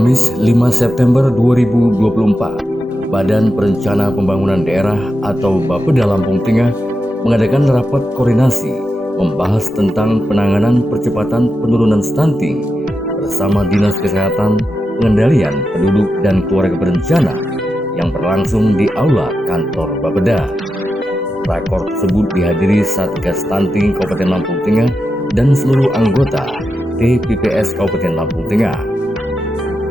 Kamis 5 September 2024, Badan Perencana Pembangunan Daerah atau Bapeda Lampung Tengah mengadakan rapat koordinasi membahas tentang penanganan percepatan penurunan stunting bersama Dinas Kesehatan, Pengendalian Penduduk dan Keluarga Berencana yang berlangsung di Aula Kantor Bapeda. Rakor tersebut dihadiri Satgas Stunting Kabupaten Lampung Tengah dan seluruh anggota TPPS Kabupaten Lampung Tengah.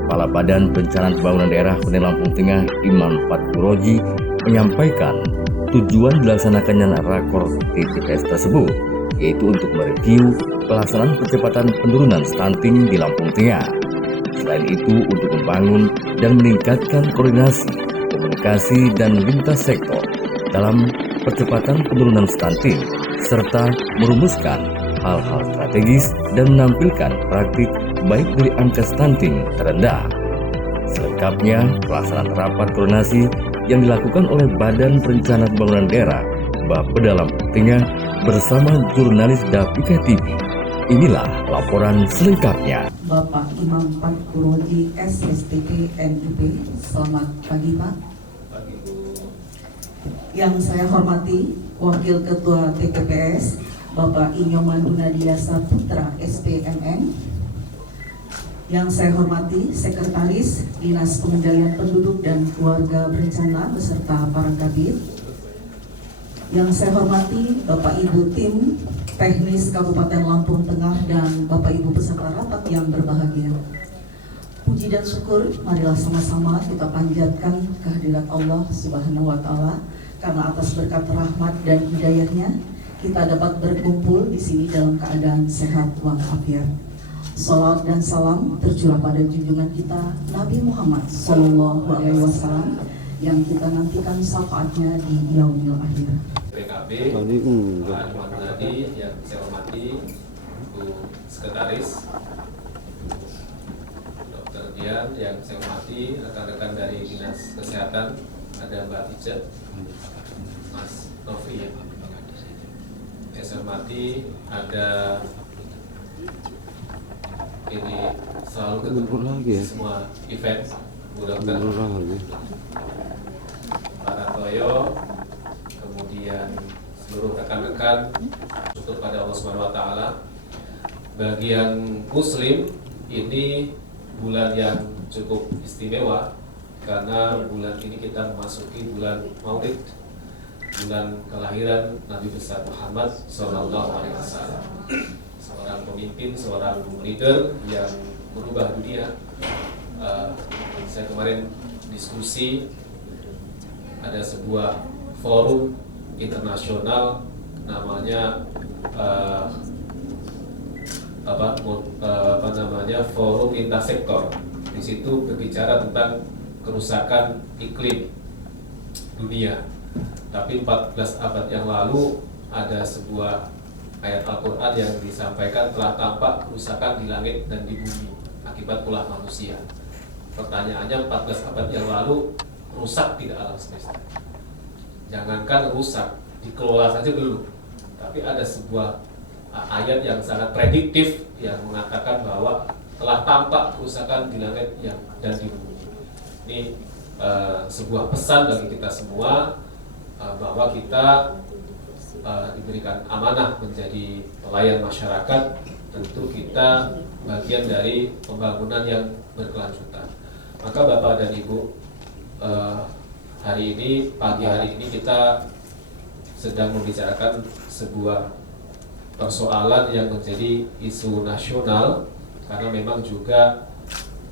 Kepala Badan Perencanaan Pembangunan Daerah Kabupaten Lampung Tengah, Iman Fatkuroji, menyampaikan tujuan dilaksanakannya rakor TPPS tersebut, yaitu untuk mereview pelaksanaan percepatan penurunan stunting di Lampung Tengah. Selain itu, untuk membangun dan meningkatkan koordinasi, komunikasi, dan lintas sektor dalam percepatan penurunan stunting, serta merumuskan hal-hal strategis dan menampilkan praktik baik dari angka stunting terendah. Selengkapnya, pelaksanaan rapat koordinasi yang dilakukan oleh Badan Perencanaan Pembangunan Daerah Bapeda Lampung Tengah bersama jurnalis Dapika TV. Inilah laporan selengkapnya. Bapak Imam Fatkuroji, SSTP NIP. Selamat pagi, Pak. Yang saya hormati Wakil Ketua TPPS Bapak Inyoman Gunadia Saputra SPMN. Yang saya hormati Sekretaris Dinas Pengendalian Penduduk dan Keluarga Berencana beserta para kabit. Yang saya hormati Bapak Ibu Tim Teknis Kabupaten Lampung Tengah dan Bapak Ibu peserta rapat yang berbahagia. Puji dan syukur marilah sama-sama kita panjatkan kehadirat Allah Subhanahu wa Ta'ala, karena atas berkat rahmat dan hidayahnya kita dapat berkumpul di sini dalam keadaan sehat walafiat. Salawat dan salam tercurah pada junjungan kita Nabi Muhammad SAW yang kita nantikan syafaatnya di yaumil akhir. PKB, Pak Ahmad Nadi yang saya hormati, Bu Sekretaris, Dr. Dian yang saya hormati, rekan-rekan dari Dinas Kesehatan, ada Mbak Ica, Mas Novi ya. Saya hormati, ada ini selalu ketemu semua event, Bu Dokter, Pak Toyo, kemudian seluruh rekan-rekan, syukur pada Allah Subhanahu wa Ta'ala. Bagi yang Muslim, ini bulan yang cukup istimewa karena bulan ini kita memasuki bulan Maulid, bulan kelahiran Nabi besar Muhammad SAW, seorang pemimpin, seorang leader yang merubah dunia. Saya kemarin diskusi, ada sebuah forum internasional namanya forum lintas sektor. Di situ berbicara tentang kerusakan iklim dunia. Tapi 14 abad yang lalu ada sebuah ayat Al-Quran yang disampaikan, telah tampak kerusakan di langit dan di bumi akibat ulah manusia. Pertanyaannya, 14 abad yang lalu rusak tidak alam semesta? Jangankan rusak, dikelola saja belum. Tapi ada sebuah ayat yang sangat prediktif yang mengatakan bahwa telah tampak kerusakan di langit dan di bumi. Ini sebuah pesan bagi kita semua, bahwa kita diberikan amanah menjadi pelayan masyarakat. Tentu kita bagian dari pembangunan yang berkelanjutan. Maka Bapak dan Ibu, pagi hari ini kita sedang membicarakan sebuah persoalan yang menjadi isu nasional, karena memang juga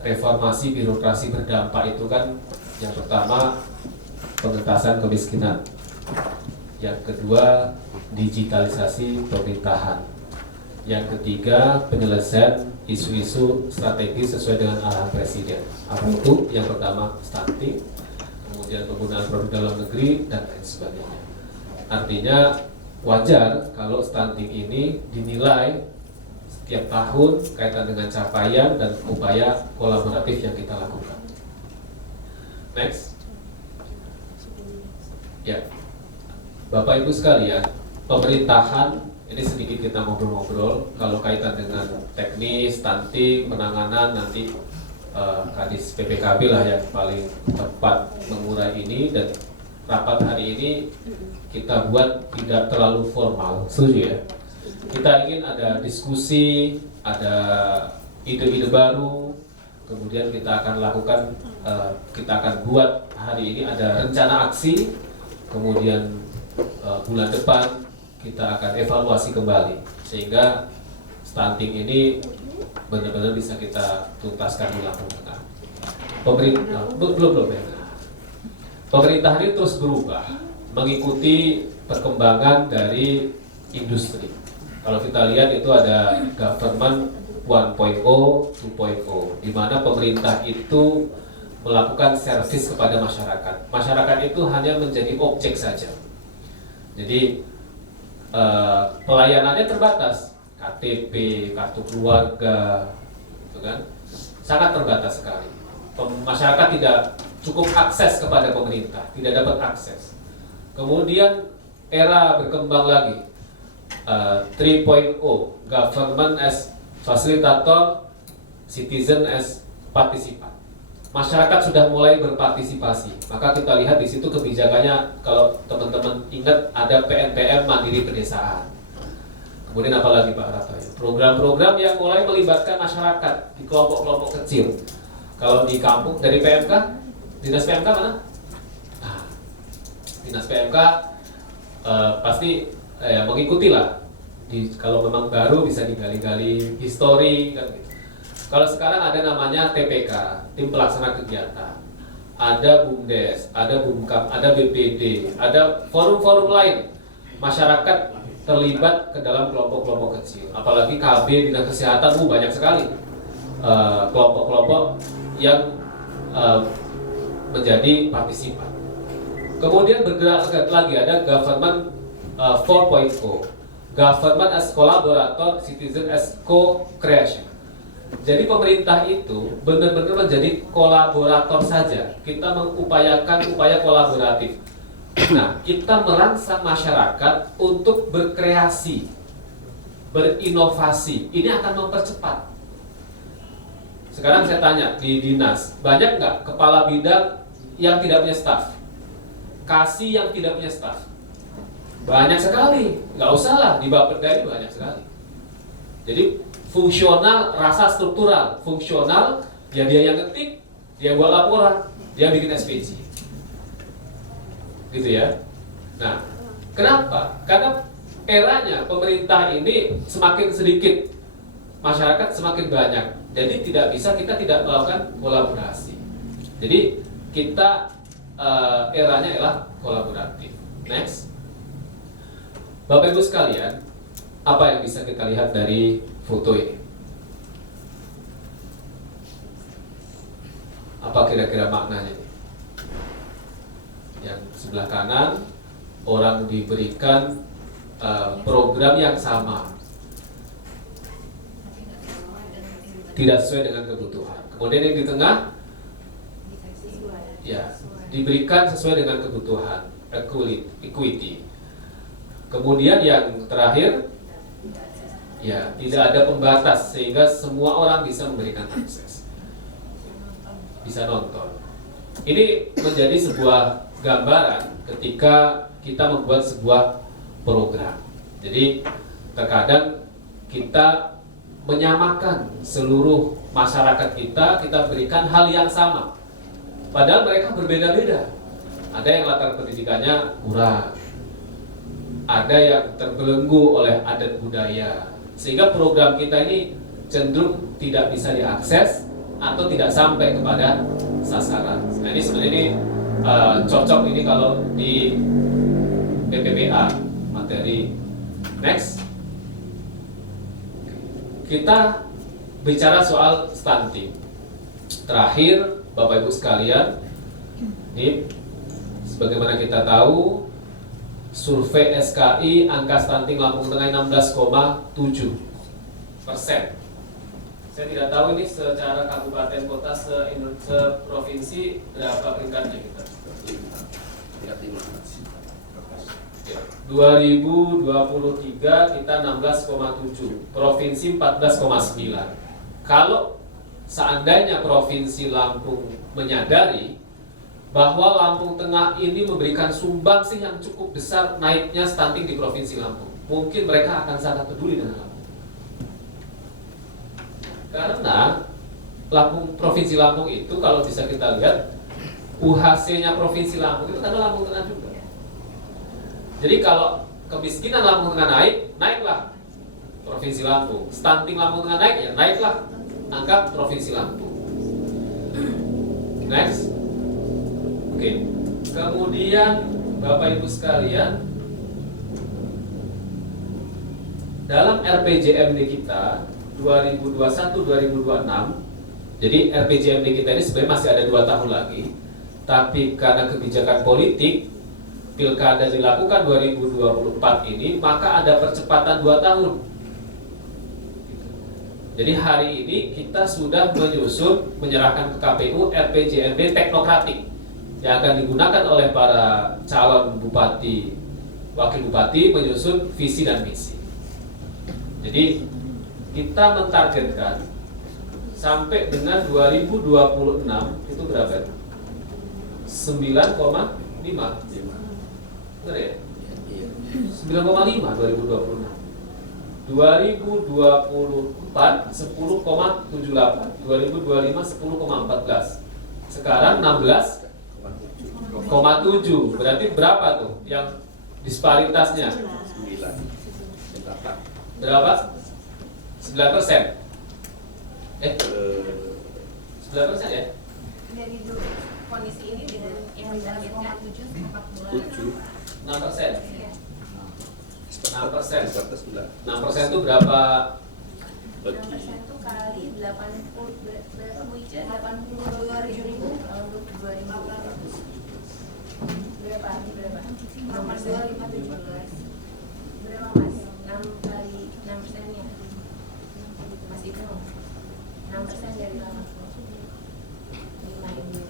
reformasi birokrasi berdampak itu kan, yang pertama pengentasan kemiskinan, yang kedua digitalisasi pemerintahan, yang ketiga penyelesaian isu-isu strategis sesuai dengan arahan Presiden. Apa itu? Yang pertama stunting, kemudian penggunaan produk dalam negeri, dan lain sebagainya. Artinya wajar kalau stunting ini dinilai setiap tahun kaitan dengan capaian dan upaya kolaboratif yang kita lakukan. Next. Ya, Bapak Ibu sekalian, pemerintahan ini sedikit kita ngobrol-ngobrol kalau kaitan dengan teknis, stunting, penanganan nanti Kadis PPKB lah yang paling tepat mengurai ini, dan rapat hari ini kita buat tidak terlalu formal, setuju ya? Kita ingin ada diskusi, ada ide-ide baru, kemudian kita akan lakukan, kita akan buat hari ini ada rencana aksi, kemudian bulan depan kita akan evaluasi kembali, sehingga stunting ini benar-benar bisa kita tuntaskan di Lampung Tengah. Belum ya. Pemerintah ini terus berubah mengikuti perkembangan dari industri. Kalau kita lihat itu ada government 1.0, 2.0, di mana pemerintah itu melakukan servis kepada masyarakat. Masyarakat itu hanya menjadi objek saja. Jadi pelayanannya terbatas, KTP, kartu keluarga, gitu kan, sangat terbatas sekali. Masyarakat tidak cukup akses kepada pemerintah, tidak dapat akses. Kemudian era berkembang lagi, 3.0, government as fasilitator, citizen as partisipan. Masyarakat sudah mulai berpartisipasi. Maka kita lihat di situ kebijakannya, kalau teman-teman ingat ada PNPM Mandiri Pedesaan. Kemudian apalagi Pak Rato, program-program yang mulai melibatkan masyarakat di kelompok-kelompok kecil. Kalau di kampung dari PMK, dinas PMK mana? Nah, dinas PMK pasti mengikuti lah. Kalau memang baru bisa digali-gali histori kan gitu. Kalau sekarang ada namanya TPK, tim pelaksana kegiatan, ada BUMDes, ada BUMKAM, ada BPD, ada forum-forum lain. Masyarakat terlibat ke dalam kelompok-kelompok kecil, apalagi KB, dinas kesehatan, banyak sekali kelompok-kelompok yang menjadi partisipan. Kemudian bergerak lagi ada government 4.0, government as collaborator, citizen as co-creation. Jadi pemerintah itu benar-benar menjadi kolaborator saja. Kita mengupayakan upaya kolaboratif. Nah, kita merangsang masyarakat untuk berkreasi, berinovasi. Ini akan mempercepat. Sekarang saya tanya di dinas, banyak nggak kepala bidang yang tidak punya staf? Kasih yang tidak punya staf? Banyak sekali. Nggak usah lah, di Bapeda ini banyak sekali. Jadi fungsional, rasa struktural. Fungsional, ya dia yang ngetik, dia buat laporan, dia bikin SPG. Gitu ya. Nah, kenapa? Karena eranya pemerintah ini semakin sedikit, masyarakat semakin banyak. Jadi kita tidak melakukan kolaborasi. Jadi kita eranya adalah kolaboratif. Next. Bapak Ibu sekalian, apa yang bisa kita lihat dari foto ini? Apa kira-kira maknanya? Yang sebelah kanan, orang diberikan program yang sama, tidak sesuai dengan kebutuhan. Kemudian yang di tengah, ya, diberikan sesuai dengan kebutuhan, equity. Kemudian yang terakhir, ya, tidak ada pembatas sehingga semua orang bisa memberikan akses, bisa nonton. Ini menjadi sebuah gambaran ketika kita membuat sebuah program. Jadi terkadang kita menyamakan seluruh masyarakat kita berikan hal yang sama. Padahal mereka berbeda-beda. Ada yang latar pendidikannya kurang, ada yang terbelenggu oleh adat budaya, sehingga program kita ini cenderung tidak bisa diakses atau tidak sampai kepada sasaran. Nah, ini sebenarnya ini cocok ini kalau di PPBA materi. Next, kita bicara soal stunting. Terakhir, Bapak Ibu sekalian, ini sebagaimana kita tahu, survei SKI angka stunting Lampung Tengah 16,7%. Saya tidak tahu ini secara kabupaten kota se-provinsi berapa peringkatnya kita. 2023 kita 16,7, provinsi 14,9. Kalau seandainya Provinsi Lampung menyadari bahwa Lampung Tengah ini memberikan sumbangsih yang cukup besar naiknya stunting di Provinsi Lampung, mungkin mereka akan sangat peduli dengan Lampung. Karena Provinsi Lampung itu kalau bisa kita lihat UHC-nya Provinsi Lampung itu karena Lampung Tengah juga. Jadi kalau kemiskinan Lampung Tengah naik, naiklah Provinsi Lampung. Stunting Lampung Tengah naik, ya naiklah angka Provinsi Lampung. Next. Oke. Kemudian Bapak Ibu sekalian, dalam RPJMD kita 2021-2026, jadi RPJMD kita ini sebenarnya masih ada 2 tahun lagi, tapi karena kebijakan politik Pilkada dilakukan 2024 ini, maka ada percepatan 2 tahun. Jadi hari ini kita sudah menyerahkan ke KPU RPJMD teknokratik yang akan digunakan oleh para calon bupati, wakil bupati menyusun visi dan misi. Jadi kita mentargetkan sampai dengan 2026 itu berapa? 9,5. Benar ya? 9,5 2026. 2024 10,78, 2025 10,14. Sekarang 16,7. Berarti berapa tuh yang disparitasnya? 9. Berapa? 9%. 9% ya? Dari kondisi ini dengan yang ditargetkan 7 6%. 6%. 6% itu berapa? 6% itu kali 80 berapa Bu Ica? 82.000 kalau untuk 2.400 berapa? 6,2517 berapa Mas? 6 kali 6%-nya Mas itu 6% dari 80 5 ini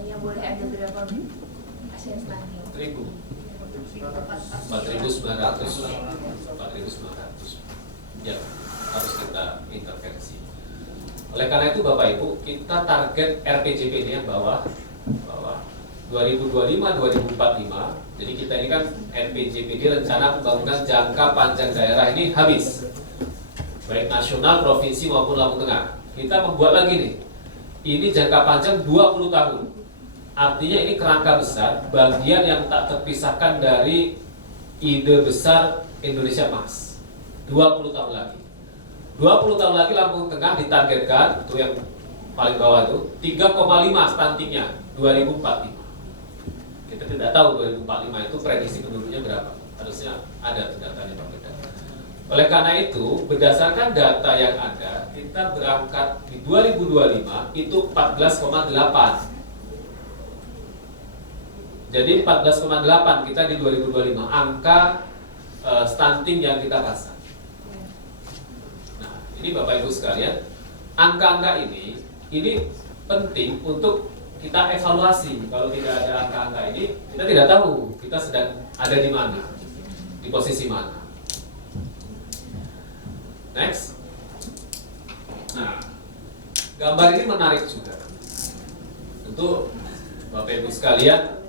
hanya boleh ada berapa pasien stunting? 4.900 ya harus kita intervensi. Oleh karena itu Bapak Ibu, kita target RPJMD yang bawah 2025-2045. Jadi kita ini kan RPJMD, rencana pembangunan jangka panjang daerah, ini habis, baik nasional, provinsi maupun Lampung Tengah. Kita membuat lagi nih, ini jangka panjang 20 tahun. Artinya ini kerangka besar, bagian yang tak terpisahkan dari ide besar Indonesia Emas. 20 tahun lagi. 20 tahun lagi Lampung Tengah ditargetkan, itu yang paling bawah itu 3,5 stuntingnya 2045. Kita tidak tahu 2045 itu prediksi penduduknya berapa. Harusnya ada datanya Pak Beda. Oleh karena itu, berdasarkan data yang ada, kita berangkat di 2025 itu 14,8. Jadi 14,8 kita di 2025 angka stunting yang kita pasang. Nah, ini Bapak Ibu sekalian, angka-angka ini penting untuk kita evaluasi. Kalau tidak ada angka-angka ini, kita tidak tahu kita sedang ada di mana, di posisi mana. Next. Nah, gambar ini menarik juga. Tentu Bapak Ibu sekalian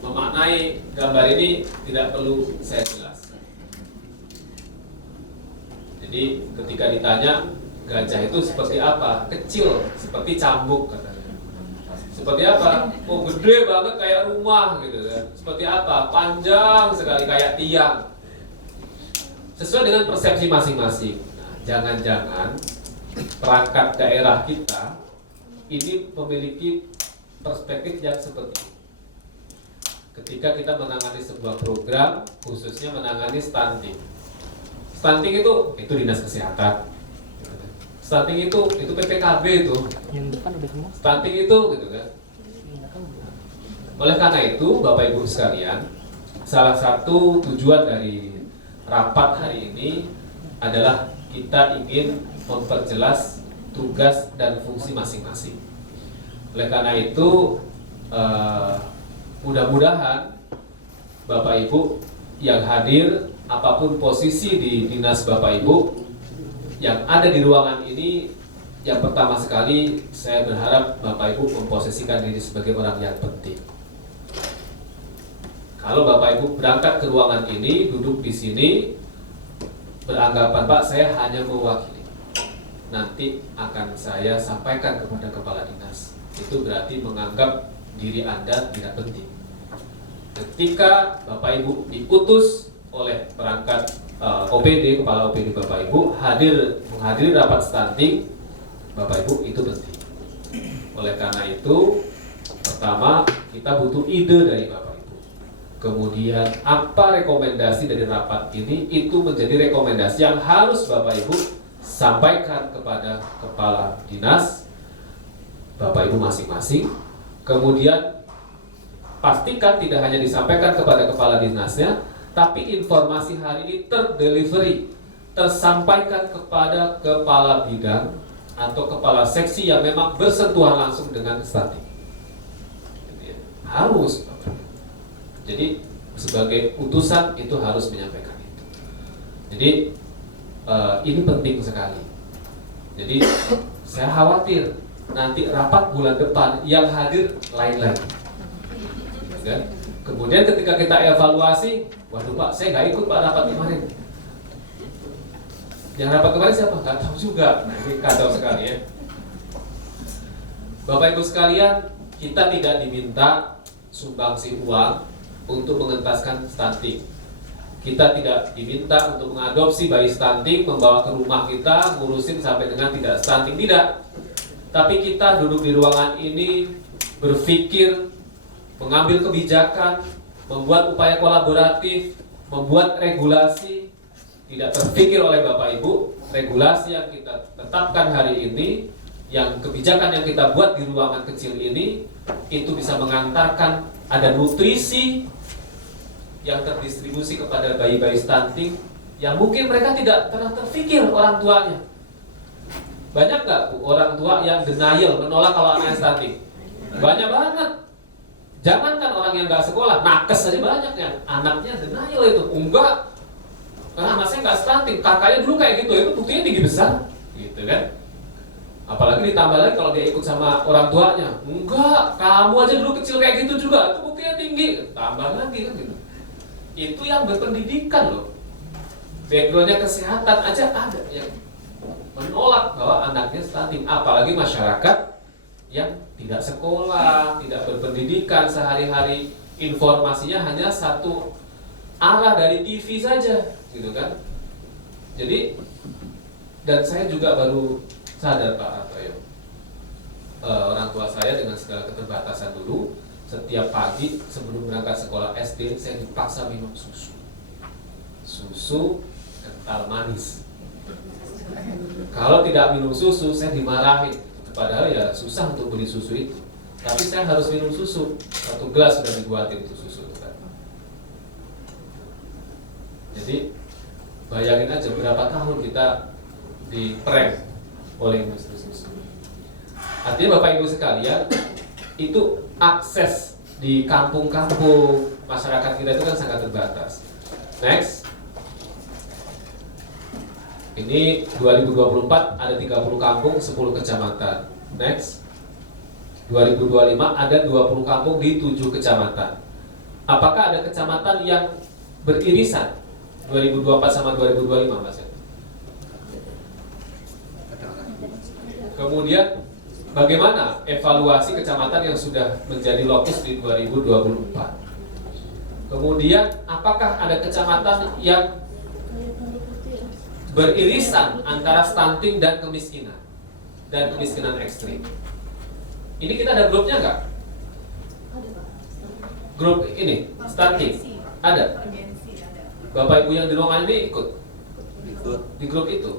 memaknai gambar ini tidak perlu saya jelaskan. Jadi ketika ditanya gajah itu seperti apa, kecil seperti cambuk katanya. Seperti apa? Oh gede banget kayak rumah gitu kan. Seperti apa? Panjang sekali kayak tiang. Sesuai dengan persepsi masing-masing. Nah, jangan-jangan perangkat daerah kita ini memiliki perspektif yang seperti itu. Ketika kita menangani sebuah program, khususnya menangani stunting. Stunting itu dinas kesehatan. Stunting itu PPKB itu. Stunting itu gitu kan. Oleh karena itu, Bapak Ibu sekalian, salah satu tujuan dari rapat hari ini adalah kita ingin memperjelas tugas dan fungsi masing-masing. Oleh karena itu, mudah-mudahan Bapak Ibu yang hadir apapun posisi di dinas Bapak Ibu yang ada di ruangan ini, yang pertama sekali saya berharap Bapak Ibu memposisikan diri sebagai orang yang penting. Kalau Bapak Ibu berangkat ke ruangan ini, duduk di sini, beranggapan Pak saya hanya mewakili, nanti akan saya sampaikan kepada kepala dinas, itu berarti menganggap diri Anda tidak penting. Ketika Bapak Ibu diutus oleh perangkat OPD, kepala OPD Bapak Ibu menghadiri rapat stunting, Bapak Ibu itu penting. Oleh karena itu, pertama kita butuh ide dari Bapak Ibu. Kemudian apa rekomendasi dari rapat ini, itu menjadi rekomendasi yang harus Bapak Ibu sampaikan kepada kepala dinas Bapak Ibu masing-masing. Kemudian pastikan tidak hanya disampaikan kepada kepala dinasnya, tapi informasi hari ini terdelivery, tersampaikan kepada kepala bidang atau kepala seksi yang memang bersentuhan langsung dengan stunting. Harus. Jadi sebagai utusan itu harus menyampaikan itu. Jadi ini penting sekali. Jadi saya khawatir nanti rapat bulan depan yang hadir lain lagi. Kemudian ketika kita evaluasi, waduh Pak, saya nggak ikut Pak rapat kemarin. Yang rapat kemarin siapa? Nggak tahu juga. Nah, ini kacau sekali ya. Bapak Ibu sekalian, kita tidak diminta sumbangsi uang untuk mengentaskan stunting. Kita tidak diminta untuk mengadopsi bayi stunting, membawa ke rumah kita, ngurusin sampai dengan tidak stunting, tidak. Tapi kita duduk di ruangan ini berpikir, mengambil kebijakan, membuat upaya kolaboratif, membuat regulasi. Tidak terpikir oleh Bapak Ibu, regulasi yang kita tetapkan hari ini, yang kebijakan yang kita buat di ruangan kecil ini, itu bisa mengantarkan ada nutrisi yang terdistribusi kepada bayi-bayi stunting yang mungkin mereka tidak pernah terpikir orang tuanya. Banyak nggak orang tua yang denial, menolak kalau anaknya stunting? Banyak banget. Jangankan orang yang nggak sekolah, nakes aja banyak yang anaknya denial itu. Enggak, anak saya nggak stunting, kakaknya dulu kayak gitu, itu buktinya tinggi besar, gitu kan? Apalagi ditambah lagi kalau dia ikut sama orang tuanya, enggak, kamu aja dulu kecil kayak gitu juga, itu buktinya tinggi, tambah lagi kan gitu. Itu yang berpendidikan loh, backgroundnya kesehatan aja ada yang menolak bahwa anaknya stunting, apalagi masyarakat yang tidak sekolah, tidak berpendidikan, sehari-hari informasinya hanya satu arah dari TV saja, gitu kan? Jadi, dan saya juga baru sadar Pak Hartoyo, orang tua saya dengan segala keterbatasan dulu, setiap pagi sebelum berangkat sekolah SD saya dipaksa minum susu kental manis. Kalau tidak minum susu saya dimarahin, padahal ya susah untuk beli susu itu, tapi saya harus minum susu, 1 gelas sudah dibuatin itu susu. Jadi bayangin aja berapa tahun kita di prank oleh industri susu. Artinya Bapak Ibu sekalian, itu akses di kampung-kampung masyarakat kita itu kan sangat terbatas. Next. Ini 2024 ada 30 kampung, 10 kecamatan. Next. 2025 ada 20 kampung di 7 kecamatan. Apakah ada kecamatan yang beririsan 2024 sama 2025 Mas? Kemudian bagaimana evaluasi kecamatan yang sudah menjadi lokus di 2024? Kemudian apakah ada kecamatan yang beririsan antara stunting dan kemiskinan ekstrim? Ini kita ada grupnya nggak? Grup ini stunting ada. Bapak Ibu yang di ruangan ini ikut di grup itu.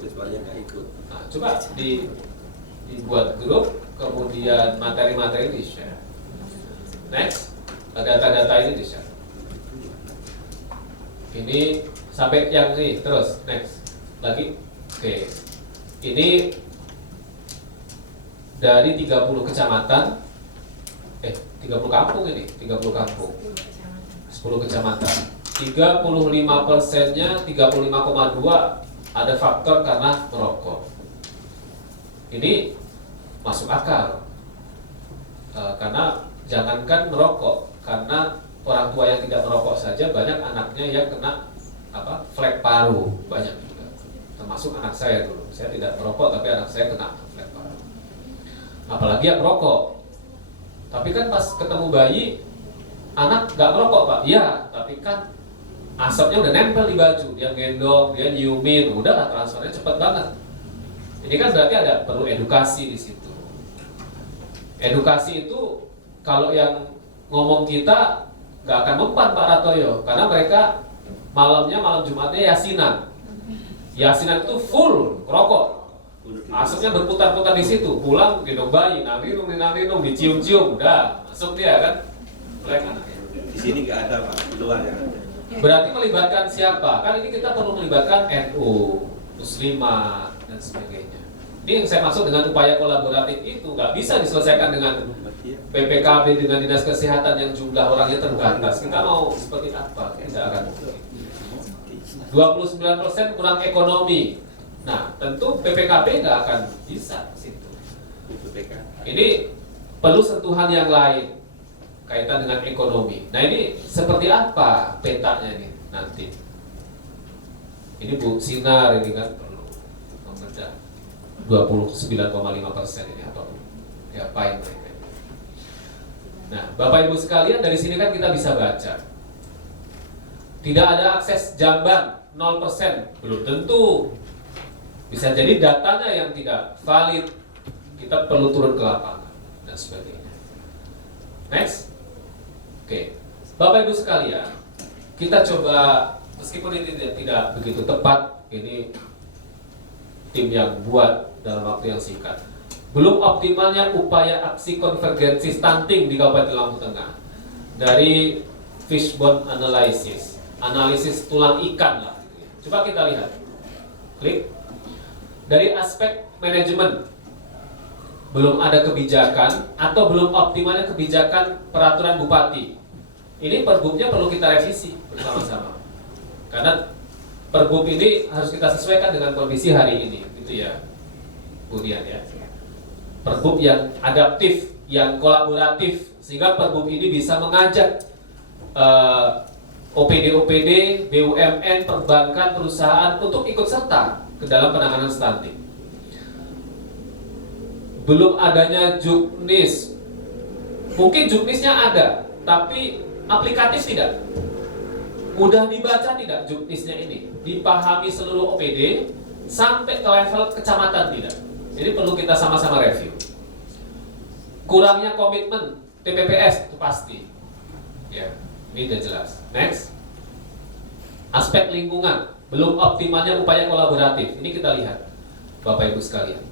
Nah, coba dibuat grup, kemudian materi-materi di share. Next, data-data ini di share. Ini sampai yang ini terus. Next, lagi. Oke. Ini dari 30 kecamatan, 30 kampung ini, 30 kampung, 10 kecamatan. 35%-nya 35,2 ada faktor karena merokok. Ini masuk akal. Karena jangankan merokok, karena orang tua yang tidak merokok saja banyak anaknya yang kena flek paru, banyak juga. Termasuk anak saya dulu. Saya tidak merokok tapi anak saya kena flek paru. Apalagi yang merokok. Tapi kan pas ketemu bayi, anak nggak merokok Pak. Iya, tapi kan asapnya udah nempel di baju, dia gendong, dia nyiumin, udahlah transfernya cepat banget. Ini kan berarti ada perlu edukasi di situ. Edukasi itu kalau yang ngomong kita nggak akan mempan Pak Ratoyo, karena mereka malam Jumatnya yasinan. Yasinan itu full rokok, asapnya berputar-putar di situ. Pulang gendong bayi, naninung, dicium-cium, udah masuk dia kan. Mulai anaknya. Di sini nggak ada Pak, di luar ya. Berarti melibatkan siapa? Kan ini kita perlu melibatkan NU, Muslimat, dan sebagainya. Ini yang saya maksud dengan upaya kolaboratif itu nggak bisa diselesaikan dengan BPKB, dengan Dinas Kesehatan yang jumlah orangnya terbatas. Kita mau seperti apa? Tidak akan. 29% kurang ekonomi. Nah, tentu PPKB nggak akan bisa ke situ. Ini perlu sentuhan yang lain kaitan dengan ekonomi. Nah, ini seperti apa petanya ini nanti? Ini Bu Sinar ini kan perlu membedah 29,5% ini apa Bu? Diapain mereka? Nah, Bapak Ibu sekalian, dari sini kan kita bisa baca. Tidak ada akses jamban 0%, belum tentu. Bisa jadi datanya yang tidak valid. Kita perlu turun ke lapangan dan sebagainya. Next. Oke. Bapak Ibu sekalian, kita coba, meskipun ini tidak begitu tepat, ini tim yang buat dalam waktu yang singkat. Belum optimalnya upaya aksi konvergensi stunting di Kabupaten Lampung Tengah. Dari fishbone analysis, analisis tulang ikan lah. Coba kita lihat. Klik. Dari aspek manajemen, belum ada kebijakan atau belum optimalnya kebijakan peraturan bupati. Ini perbubnya perlu kita revisi bersama-sama. Karena perbub ini harus kita sesuaikan dengan kondisi hari ini, gitu ya, Bu Dian ya. Perbub yang adaptif, yang kolaboratif, sehingga perbub ini bisa mengajak OPD-OPD, BUMN, perbankan, perusahaan untuk ikut serta ke dalam penanganan stunting. Belum adanya juknis, mungkin juknisnya ada, tapi aplikatif tidak. Mudah dibaca tidak juknisnya ini, dipahami seluruh OPD sampai ke level kecamatan tidak. Jadi perlu kita sama-sama review. Kurangnya komitmen TPPS itu pasti. Ya, ini sudah jelas. Next. Aspek lingkungan, belum optimalnya upaya kolaboratif. Ini kita lihat, Bapak Ibu sekalian.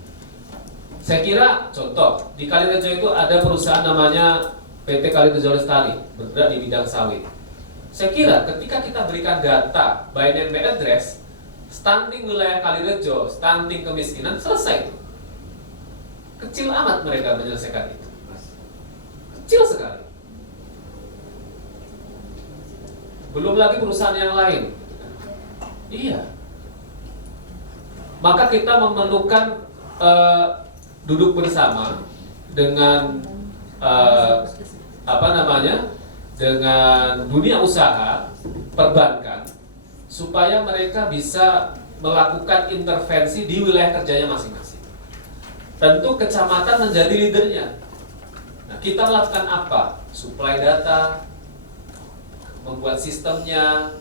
Saya kira contoh di Kalirejo itu ada perusahaan namanya PT Kalirejo Lestari, bergerak di bidang sawit. Saya kira ketika kita berikan data by name by address, stunting wilayah Kalirejo, stunting kemiskinan, selesai itu. Kecil amat mereka menyelesaikan itu. Kecil sekali. Belum lagi perusahaan yang lain. Iya. Maka kita memerlukan duduk bersama dengan dengan dunia usaha, perbankan, supaya mereka bisa melakukan intervensi di wilayah kerjanya masing-masing. Tentu kecamatan menjadi leadernya. Nah, kita melakukan apa? Supply data, membuat sistemnya,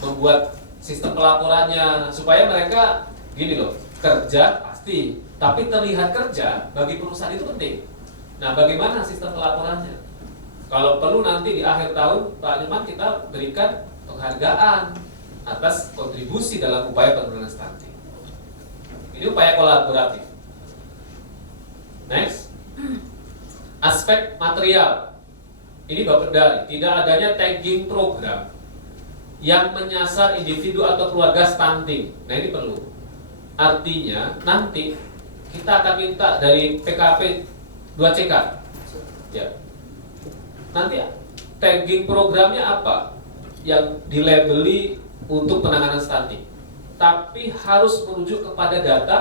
membuat sistem pelaporannya, supaya mereka gini loh, kerja pasti, tapi terlihat kerja bagi perusahaan itu penting. Nah, bagaimana sistem pelaporannya? Kalau perlu nanti di akhir tahun Pak Nyoman kita berikan penghargaan atas kontribusi dalam upaya penurunan stunting. Ini upaya kolaboratif. Next. Aspek material. Ini Bapeda, tidak adanya tagging program yang menyasar individu atau keluarga stunting. Nah, ini perlu. Artinya nanti kita akan minta dari PKP 2CK. Ya. Nanti tagging programnya apa? yang dilabeli untuk penanganan stunting, tapi harus merujuk kepada data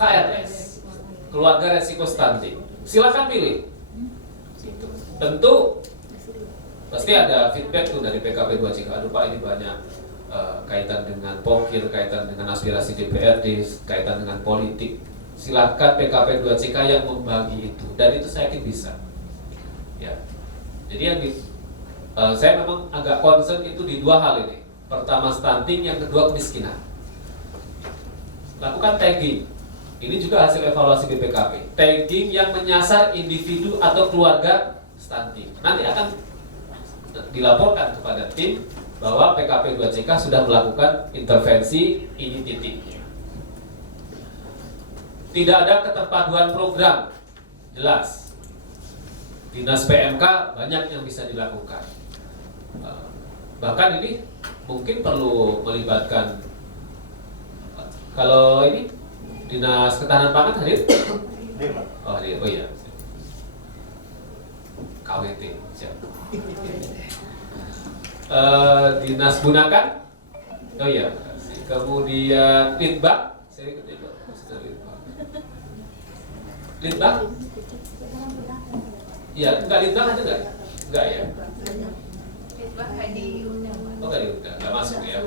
KRS, keluarga resiko stunting. Silakan pilih. Tentu pasti ada feedback tuh dari PKP 2CK. Aduh Pak, ini banyak kaitan dengan pokir, kaitan dengan aspirasi DPRD, kaitan dengan politik. Silakan PKP 2CK yang membagi itu, dan itu saya yakin bisa. Ya. Jadi yang saya memang agak concern itu di dua hal ini. Pertama stunting, yang kedua kemiskinan. Lakukan tagging. Ini juga hasil evaluasi BPKP. Tagging yang menyasar individu atau keluarga stunting. Nanti akan dilaporkan kepada tim bahwa PKP 2CK sudah melakukan intervensi ini titiknya. Tidak ada keterpaduan program, jelas. Dinas PMK banyak yang bisa dilakukan. Bahkan ini mungkin perlu melibatkan, kalau ini Dinas Ketahanan Pangan hadir? Oh hadir, oh iya. KWT, siap. Dinas Gunakan, oh iya. Kemudian Litbang, saya ikut Litbang. Iya, enggak Litbang ada nggak? Enggak ya. Litbang nggak diundang, Pak. Oh nggak diundang, nggak masuk ya.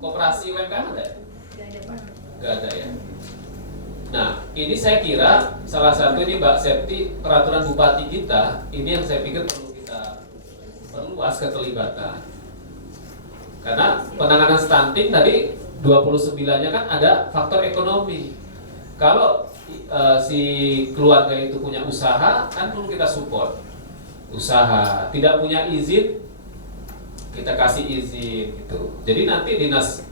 Koperasi UMKM ada? Nggak ada, Pak. Nggak ada ya. Nah, ini saya kira salah satu ini Mbak Septi, peraturan bupati kita, ini yang saya pikir perlu kita perluas keterlibatan. Karena penanganan stunting tadi 29-nya kan ada faktor ekonomi. Kalau si keluarga itu punya usaha, kan perlu kita support. Usaha, tidak punya izin, kita kasih izin gitu. Jadi nanti dinas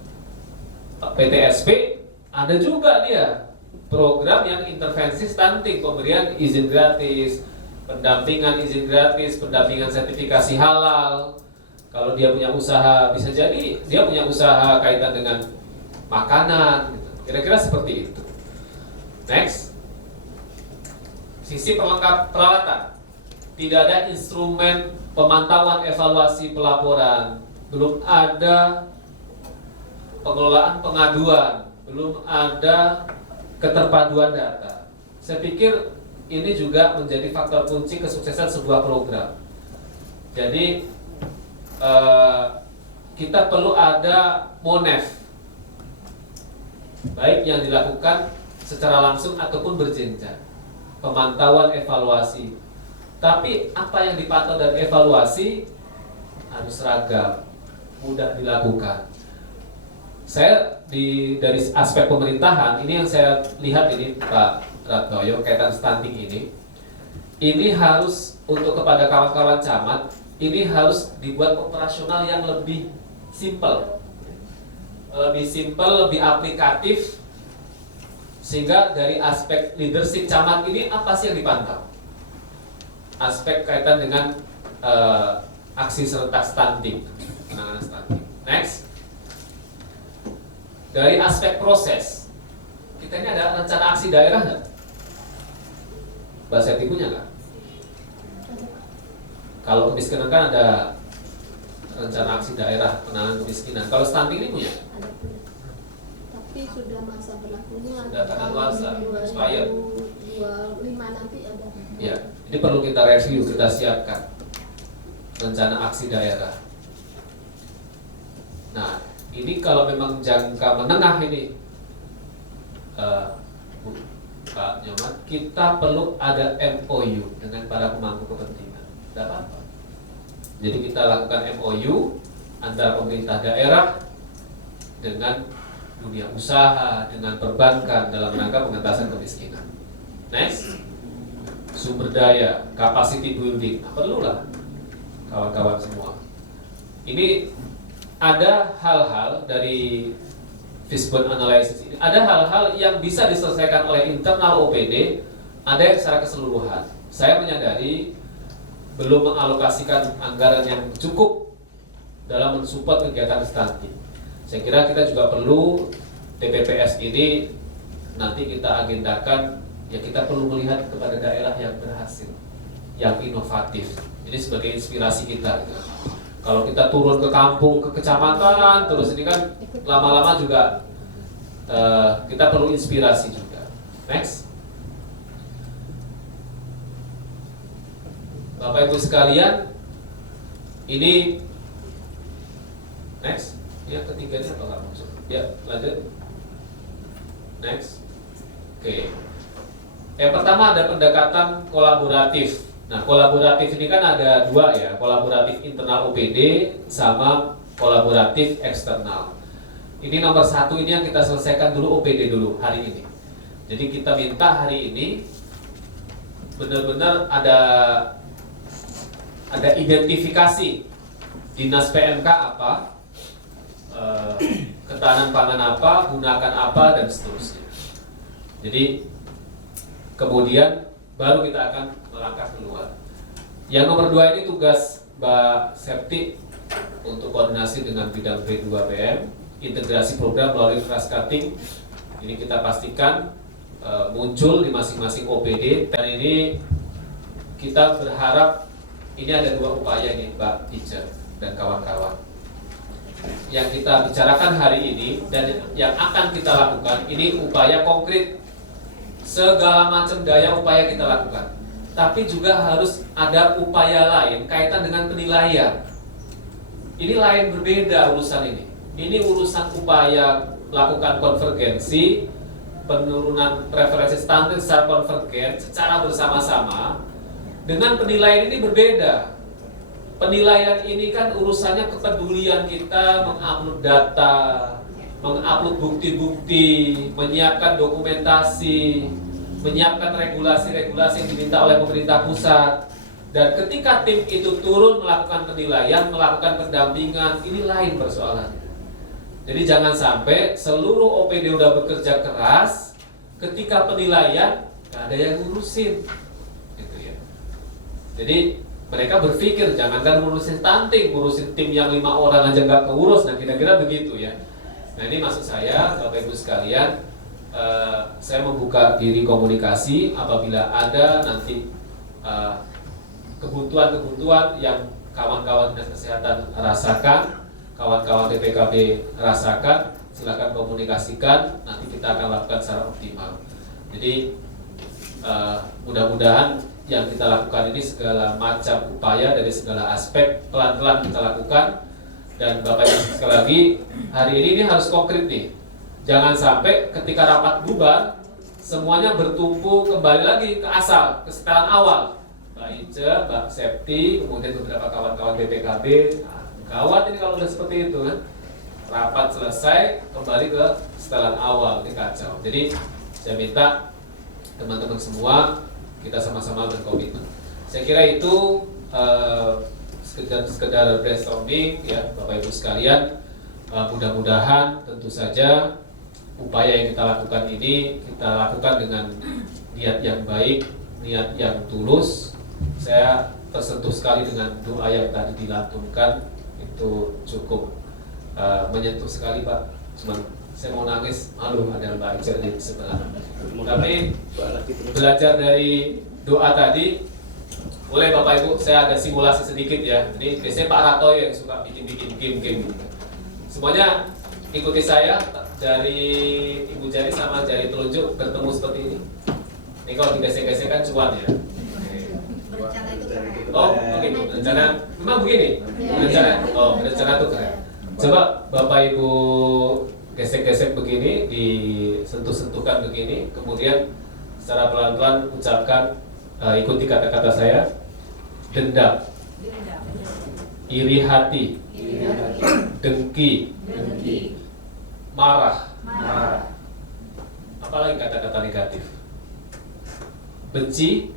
PTSP ada juga dia program yang intervensi stunting, pemberian izin gratis, pendampingan izin gratis, pendampingan sertifikasi halal. Kalau dia punya usaha, bisa jadi dia punya usaha kaitan dengan makanan, gitu. Kira-kira seperti itu. Next, sisi peralatan. Tidak ada instrumen pemantauan evaluasi pelaporan, belum ada pengelolaan pengaduan, belum ada keterpaduan data. Saya pikir ini juga menjadi faktor kunci kesuksesan sebuah program. Jadi kita perlu ada MONEF, baik yang dilakukan secara langsung ataupun berjenjang, pemantauan evaluasi. Tapi apa yang dipantau dan evaluasi harus seragam, mudah dilakukan. Saya dari aspek pemerintahan, ini yang saya lihat ini Pak Ratnoyo, kaitan stunting ini harus untuk kepada kawan-kawan camat, ini harus dibuat operasional yang lebih simpel, lebih aplikatif, sehingga dari aspek leadership camat ini apa sih yang dipantau? Aspek kaitan dengan aksi serentak stunting, penanganan stunting. Next. Dari aspek proses, kita ini ada rencana aksi daerah nggak? Mbak Seti punya nggak? Kalau kemiskinan kan ada rencana aksi daerah penanganan kemiskinan. Kalau stunting ini punya? Ada. Tapi sudah masa berlakunya. Sudah kadaluarsa, expired. 2025 nanti ada. Ya, ini perlu kita review, kita siapkan rencana aksi daerah. Nah, ini kalau memang jangka menengah ini, Pak Nyoman, kita perlu ada MOU dengan para pemangku kepentingan. Tidak apa-apa. Jadi kita lakukan MOU antara pemerintah daerah dengan dunia usaha, dengan perbankan dalam rangka pengentasan kemiskinan. Next, sumber daya, capacity building, perlulah kawan-kawan semua. Ini ada hal-hal dari fishbone analysis ini, ada hal-hal yang bisa diselesaikan oleh internal OPD, ada yang secara keseluruhan. Saya menyadari belum mengalokasikan anggaran yang cukup dalam mensupport kegiatan stunting. Saya kira kita juga perlu TPPS ini nanti kita agendakan, ya kita perlu melihat kepada daerah yang berhasil. yang inovatif. Ini sebagai inspirasi kita gitu. Kalau kita turun ke kampung, ke kecamatan, terus ini kan lama-lama juga kita perlu inspirasi juga. Next. Bapak Ibu sekalian, ini next. Ya, ketiganya apa nggak maksud? Ya, lanjut. Next. Oke. Yang pertama ada pendekatan kolaboratif. Nah, kolaboratif ini kan ada dua ya, kolaboratif internal OPD sama kolaboratif eksternal. Ini nomor satu, ini yang kita selesaikan dulu OPD dulu hari ini. Jadi kita minta hari ini benar-benar ada identifikasi dinas PMK apa, ketahanan pangan apa, gunakan apa, dan seterusnya. Jadi kemudian baru kita akan melangkah keluar. Yang nomor 2 ini tugas Mbak Septi untuk koordinasi dengan bidang B2PM, integrasi program melalui cross cutting. Ini kita pastikan muncul di masing-masing OPD. Dan ini kita berharap ini ada 2 upaya nih Mbak Teacher dan kawan-kawan. Yang kita bicarakan hari ini dan yang akan kita lakukan ini upaya konkret. Segala macam daya upaya kita lakukan. Tapi juga harus ada upaya lain kaitan dengan penilaian. Ini lain berbeda urusan ini. Ini urusan upaya lakukan konvergensi, penurunan preferensi stunting secara konvergen, secara bersama-sama. Dengan penilaian ini berbeda. Penilaian ini kan urusannya kepedulian kita mengupload data, mengupload bukti-bukti, menyiapkan dokumentasi, menyiapkan regulasi-regulasi yang diminta oleh pemerintah pusat. Dan ketika tim itu turun melakukan penilaian, melakukan pendampingan, ini lain persoalannya. Jadi jangan sampai seluruh OPD udah bekerja keras, ketika penilaian gak ada yang ngurusin. Gitu ya. Jadi mereka berpikir jangankan ngurusin stunting, ngurusin tim yang 5 orang aja nggak keurus. Nah kira-kira begitu ya. Nah ini maksud saya Bapak Ibu sekalian, saya membuka diri komunikasi apabila ada nanti kebutuhan-kebutuhan yang kawan-kawan dinas kesehatan rasakan, kawan-kawan DPKB rasakan, silakan komunikasikan, nanti kita akan lakukan secara optimal. Jadi mudah-mudahan yang kita lakukan ini segala macam upaya dari segala aspek pelan-pelan kita lakukan. Dan Bapak Ibu sekali lagi, hari ini harus konkret nih. Jangan sampai ketika rapat bubar semuanya bertumpu kembali lagi ke asal, ke setelan awal. Mbak Ice, Mbak Septi, kemudian beberapa kawan-kawan BPKB. Nah, gawat ini kalau udah seperti itu kan. Rapat selesai, kembali ke setelan awal, ini kacau. Jadi saya minta teman-teman semua kita sama-sama berkomitmen. Saya kira itu sekedar brainstorming ya Bapak Ibu sekalian. Mudah-mudahan tentu saja upaya yang kita lakukan ini kita lakukan dengan niat yang baik, niat yang tulus. Saya tersentuh sekali dengan doa yang tadi dilantunkan, itu cukup menyentuh sekali Pak. Cuman saya mau nangis, malu ada Mbak Ica di sebelah. Tapi belajar dari doa tadi, boleh Bapak Ibu, saya ada simulasi sedikit ya. Ini biasanya Pak Ratoy yang suka bikin-bikin game-game gitu. Semuanya ikuti saya, dari ibu jari sama jari telunjuk bertemu seperti ini. Ini kalau digesek-gesek kan cuan ya. Berencana itu keren. Oh, oke. Berencana memang begini. Berencana itu keren. Coba Bapak Ibu gesek-gesek begini, disentuh-sentuhkan begini, kemudian secara pelan-pelan ucapkan, ikuti kata-kata saya. Dendam, iri hati, dengki, marah. Apalagi kata-kata negatif? Benci,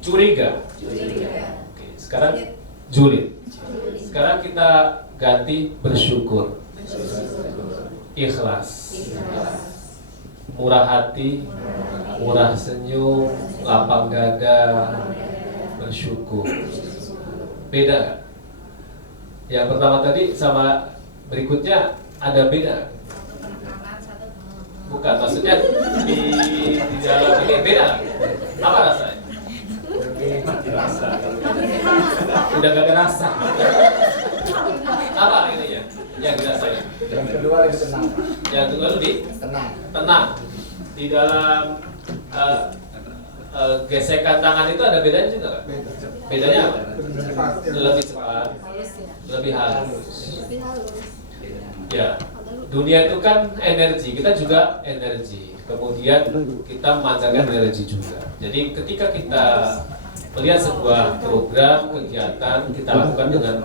curiga. Oke, sekarang julid. Sekarang kita ganti bersyukur, ikhlas, murah hati, murah senyum, lapang dada, bersyukur. Beda nggak? Yang pertama tadi sama berikutnya ada beda? Bukan, maksudnya di dalam ini beda. Apa rasanya? Udah gak ada rasa. Apa ini ya? Yang dirasain. Yang kedua lebih tenang. Yang kedua lebih tenang. Di dalam gesekan tangan itu ada bedanya juga nggak? Bedanya apa? Lebih cepat, lebih halus. Lebih halus. Ya, dunia itu kan energi, kita juga energi. Kemudian kita memancarkan energi juga. Jadi ketika kita melihat sebuah program, kegiatan, kita lakukan dengan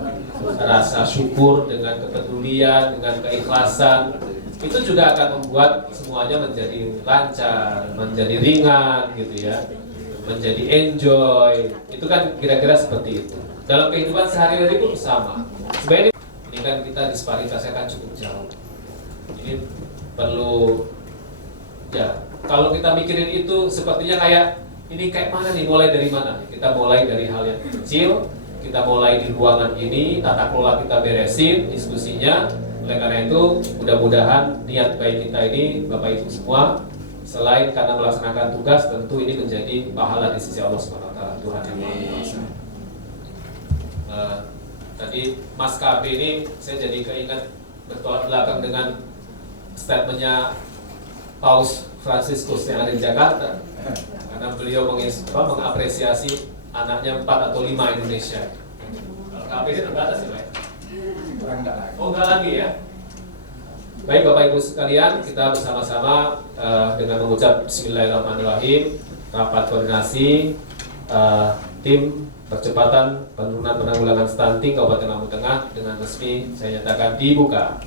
rasa syukur, dengan kepedulian, dengan keikhlasan, itu juga akan membuat semuanya menjadi lancar, menjadi ringan gitu ya, menjadi enjoy. Itu kan kira-kira seperti itu. Dalam kehidupan sehari-hari pun sama. Sebenarnya ini kan kita disparitasnya kan cukup jauh. Ini perlu ya, kalau kita mikirin itu sepertinya kayak ini kayak mana nih, mulai dari mana? Kita mulai dari hal yang kecil, kita mulai di ruangan ini, tata kelola kita beresin, diskusinya. Oleh karena itu, mudah-mudahan niat baik kita ini, Bapak Ibu semua, selain karena melaksanakan tugas, tentu ini menjadi pahala di sisi Allah SWT, Tuhan yang Maha Kuasa. Tadi Mas KB ini, saya jadi keingat bertolak belakang dengan statementnya Paus Franciscus yang ada di Jakarta, karena beliau mengapresiasi anaknya 4 atau 5 Indonesia. KB ini terbatas ya Pak? Oh enggak lagi ya? Baik Bapak Ibu sekalian, kita bersama-sama dengan mengucap Bismillahirrahmanirrahim, rapat koordinasi tim percepatan penurunan penanggulangan stunting Kabupaten Lampung Tengah dengan resmi saya nyatakan dibuka.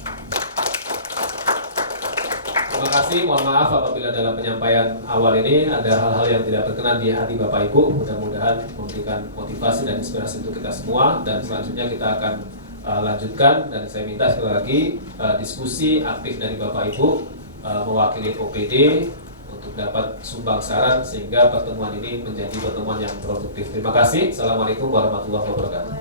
Terima kasih, mohon maaf apabila dalam penyampaian awal ini ada hal-hal yang tidak berkenan di hati Bapak Ibu. Mudah-mudahan memberikan motivasi dan inspirasi untuk kita semua, dan selanjutnya kita akan lanjutkan, dan saya minta sekali lagi diskusi aktif dari Bapak Ibu mewakili OPD untuk dapat sumbang saran sehingga pertemuan ini menjadi pertemuan yang produktif. Terima kasih. Assalamualaikum warahmatullahi wabarakatuh.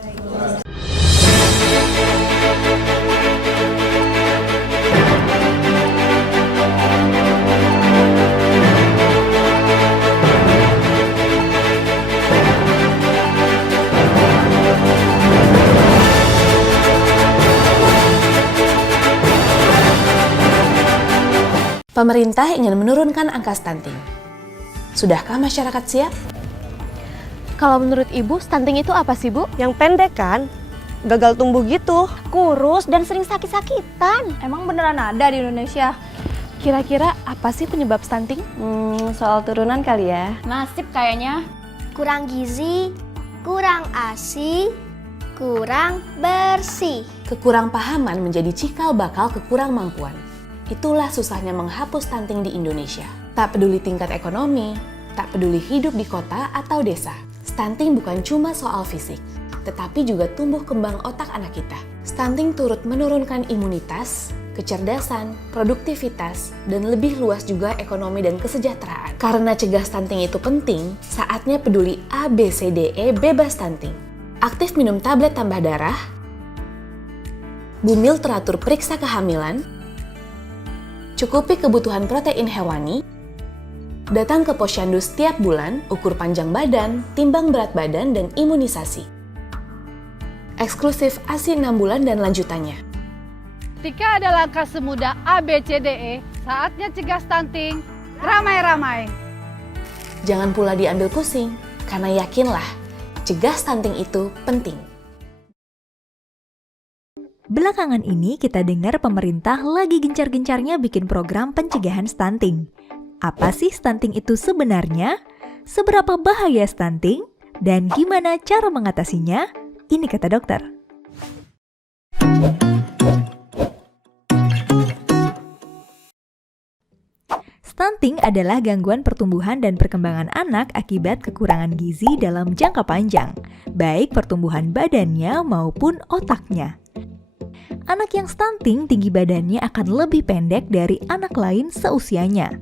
Pemerintah ingin menurunkan angka stunting. Sudahkah masyarakat siap? Kalau menurut Ibu, stunting itu apa sih, Bu? Yang pendek kan? Gagal tumbuh gitu. Kurus dan sering sakit-sakitan. Emang beneran ada di Indonesia? Kira-kira apa sih penyebab stunting? Soal turunan kali ya. Nasib kayaknya. Kurang gizi, kurang ASI, kurang bersih. Kekurangpahaman menjadi cikal bakal kekurangmampuan. Itulah susahnya menghapus stunting di Indonesia. Tak peduli tingkat ekonomi, tak peduli hidup di kota atau desa. Stunting bukan cuma soal fisik, tetapi juga tumbuh kembang otak anak kita. Stunting turut menurunkan imunitas, kecerdasan, produktivitas, dan lebih luas juga ekonomi dan kesejahteraan. Karena cegah stunting itu penting, saatnya peduli ABCDE bebas stunting. Aktif minum tablet tambah darah, Bumil teratur periksa kehamilan, cukupi kebutuhan protein hewani, datang ke posyandu setiap bulan, ukur panjang badan, timbang berat badan, dan imunisasi. Eksklusif ASI 6 bulan dan lanjutannya. Ketika ada langkah semudah ABCDE, saatnya cegah stunting, ramai-ramai. Jangan pula diambil pusing, karena yakinlah, cegah stunting itu penting. Belakangan ini kita dengar pemerintah lagi gencar-gencarnya bikin program pencegahan stunting. Apa sih stunting itu sebenarnya? Seberapa bahaya stunting? Dan gimana cara mengatasinya? Ini kata dokter. Stunting adalah gangguan pertumbuhan dan perkembangan anak akibat kekurangan gizi dalam jangka panjang, baik pertumbuhan badannya maupun otaknya. Anak yang stunting tinggi badannya akan lebih pendek dari anak lain seusianya.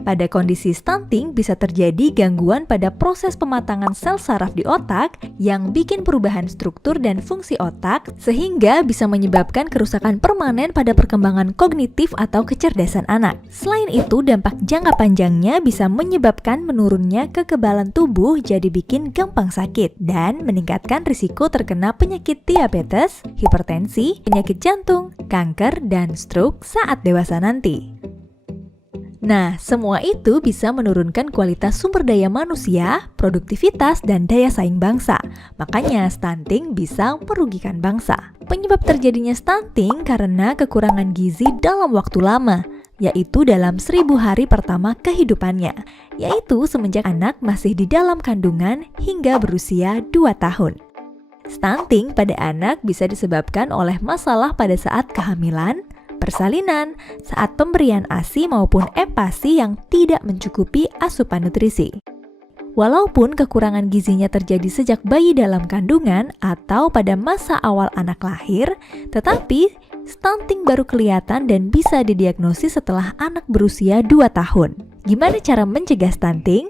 Pada kondisi stunting bisa terjadi gangguan pada proses pematangan sel saraf di otak yang bikin perubahan struktur dan fungsi otak sehingga bisa menyebabkan kerusakan permanen pada perkembangan kognitif atau kecerdasan anak. Selain itu, dampak jangka panjangnya bisa menyebabkan menurunnya kekebalan tubuh jadi bikin gampang sakit dan meningkatkan risiko terkena penyakit diabetes, hipertensi, penyakit jantung, kanker, dan stroke saat dewasa nanti. Nah, semua itu bisa menurunkan kualitas sumber daya manusia, produktivitas, dan daya saing bangsa. Makanya stunting bisa merugikan bangsa. Penyebab terjadinya stunting karena kekurangan gizi dalam waktu lama, yaitu dalam 1000 hari pertama kehidupannya, yaitu semenjak anak masih di dalam kandungan hingga berusia 2 tahun. Stunting pada anak bisa disebabkan oleh masalah pada saat kehamilan, persalinan, saat pemberian ASI maupun EPASI yang tidak mencukupi asupan nutrisi. Walaupun kekurangan gizinya terjadi sejak bayi dalam kandungan atau pada masa awal anak lahir, tetapi stunting baru kelihatan dan bisa didiagnosis setelah anak berusia 2 tahun. Gimana cara mencegah stunting?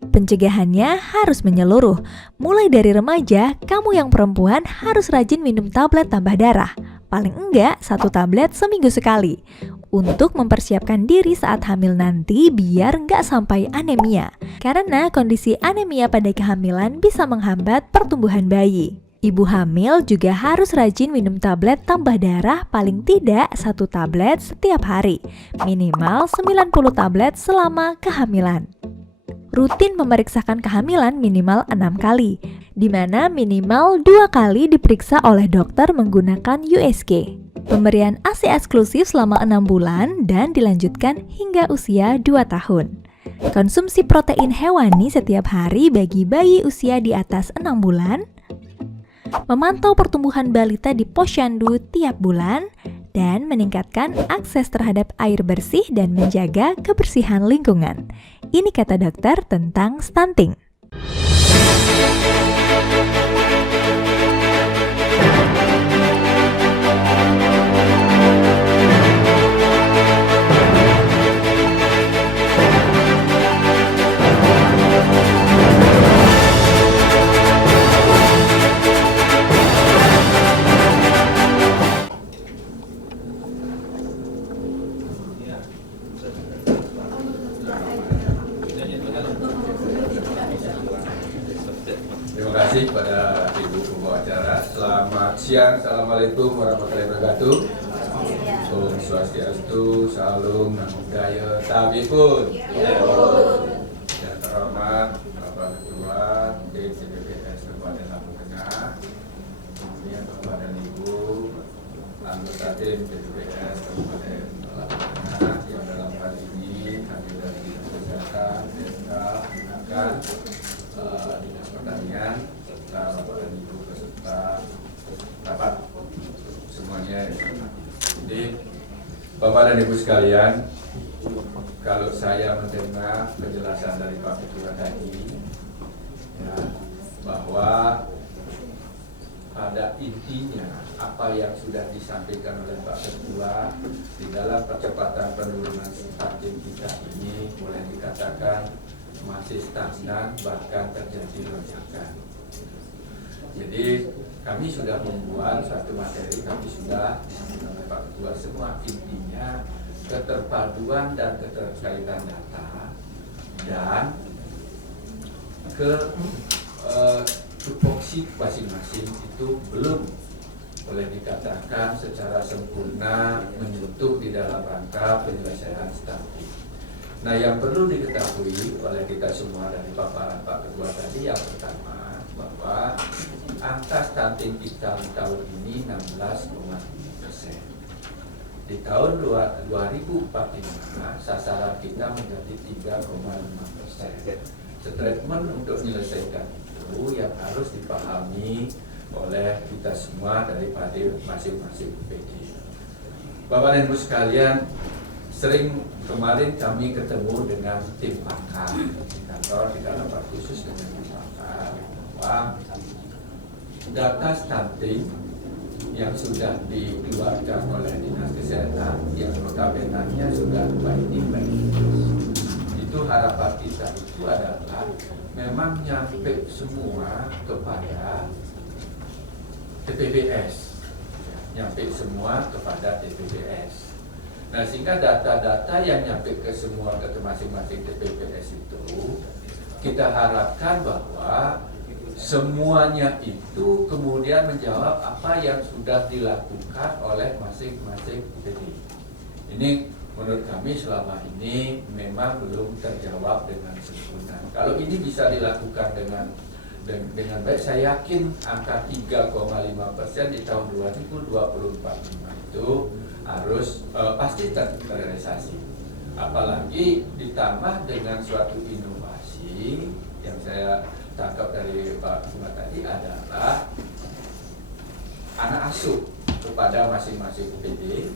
Pencegahannya harus menyeluruh. Mulai dari remaja, kamu yang perempuan harus rajin minum tablet tambah darah. Paling enggak 1 tablet seminggu sekali. Untuk mempersiapkan diri saat hamil nanti biar nggak sampai anemia. Karena kondisi anemia pada kehamilan bisa menghambat pertumbuhan bayi. Ibu hamil juga harus rajin minum tablet tambah darah paling tidak 1 tablet setiap hari. Minimal 90 tablet selama kehamilan. Rutin memeriksakan kehamilan minimal 6 kali, di mana minimal 2 kali diperiksa oleh dokter menggunakan USG. Pemberian ASI eksklusif selama 6 bulan dan dilanjutkan hingga usia 2 tahun. Konsumsi protein hewani setiap hari bagi bayi usia di atas 6 bulan. Memantau pertumbuhan balita di posyandu tiap bulan, dan meningkatkan akses terhadap air bersih dan menjaga kebersihan lingkungan. Ini kata dokter tentang stunting. Terima kasih kepada Ibu pembawa acara. Selamat siang, Assalamualaikum warahmatullahi wabarakatuh. Om Swastiastu, Salam, Namo Buddhaya, Tabipun. Yang terhormat Bapak Ketua DCPPS Kabupaten Lampung Tengah, kemudian Bapak dan Ibu anggota tim DCPPS Kabupaten Lampung Tengah yang dalam hal ini hadir dari Dinas Kesehatan, Dental, Penakan, Dinas Pertanian, serta Bapak dan Ibu peserta rapat semuanya yang sama. Jadi Bapak dan Ibu sekalian, kalau saya mendengar penjelasan dari Pak Ketua tadi, ya, bahwa pada intinya apa yang sudah disampaikan oleh Pak Ketua di dalam percepatan penurunan stunting kita ini boleh dikatakan masih stagnan, bahkan terjadi lonjakan. Jadi kami sudah membuat suatu materi, kami sudah oleh Pak Ketua semua, intinya keterpaduan dan keterkaitan data dan tupoksi masing-masing itu belum boleh dikatakan secara sempurna menyentuh di dalam rangka penyelesaian stunting. Nah, yang perlu diketahui oleh kita semua dari paparan Pak Ketua tadi, yang pertama bahwa angka stunting kita di tahun ini 16,7%. Di tahun 2045 sasaran kita menjadi 3,5%. Statement untuk menyelesaikan itu yang harus dipahami oleh kita semua daripada masing-masing PD. Bapak dan Ibu sekalian, sering kemarin kami ketemu dengan tim pakar di kantor, di dalam rapat khusus dengan tim pakar, bahwa data stunting yang sudah dikeluarkan oleh Dinas Kesehatan yang notabene sudah baik. Itu harapan kita itu adalah memang nyampe semua kepada TPBS, nyampe semua kepada TPBS. Nah, sehingga data-data yang nyampe ke semua ke masing-masing TPBS itu kita harapkan bahwa semuanya itu kemudian menjawab apa yang sudah dilakukan oleh masing-masing PD. Ini menurut kami selama ini memang belum terjawab dengan sempurna. Kalau ini bisa dilakukan dengan baik, saya yakin angka 3,5% di tahun 2024 itu harus pasti terrealisasi. Apalagi ditambah dengan suatu inovasi yang saya tangkap dari Pak Suma tadi adalah anak asuh kepada masing-masing PD.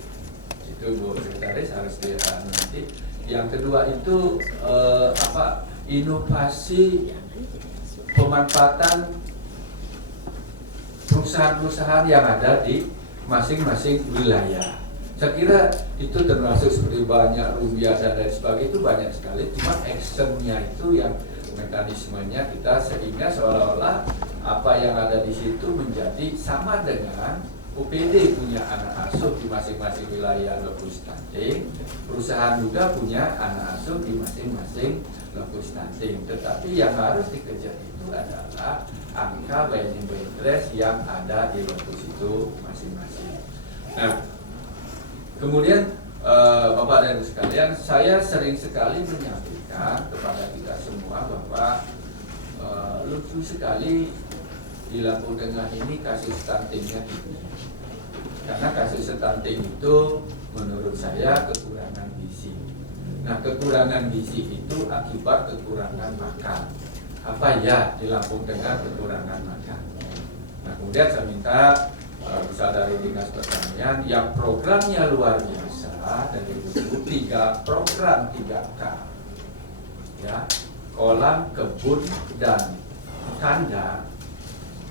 Itu Bu Sekretaris harus nanti. Yang kedua itu inovasi pemanfaatan perusahaan-perusahaan yang ada di masing-masing wilayah. Saya kira itu termasuk seperti banyak rupiah dan lain sebagainya, itu banyak sekali. Cuma actionnya itu yang mekanismenya kita sehingga seolah-olah apa yang ada di situ menjadi sama dengan UPD punya anak asuh di masing-masing wilayah lokus stunting, perusahaan juga punya anak asuh di masing-masing lokus stunting. Tetapi yang harus dikejar itu adalah angka binding interest yang ada di lokus itu masing-masing. Nah, kemudian Bapak dan Ibu sekalian, saya sering sekali menyampaikan kepada kita semua bahwa lucu sekali di Lampung Tengah ini kasus stuntingnya tinggi. Karena kasus stunting itu menurut saya kekurangan gizi. Nah, kekurangan gizi itu akibat kekurangan makan. Apa ya di Lampung Tengah kekurangan makan? Nah, kemudian saya minta misal dari Dinas Pertanian yang programnya luar biasa dari Ibu, 3 program 3K, ya, kolam, kebun, dan kandang.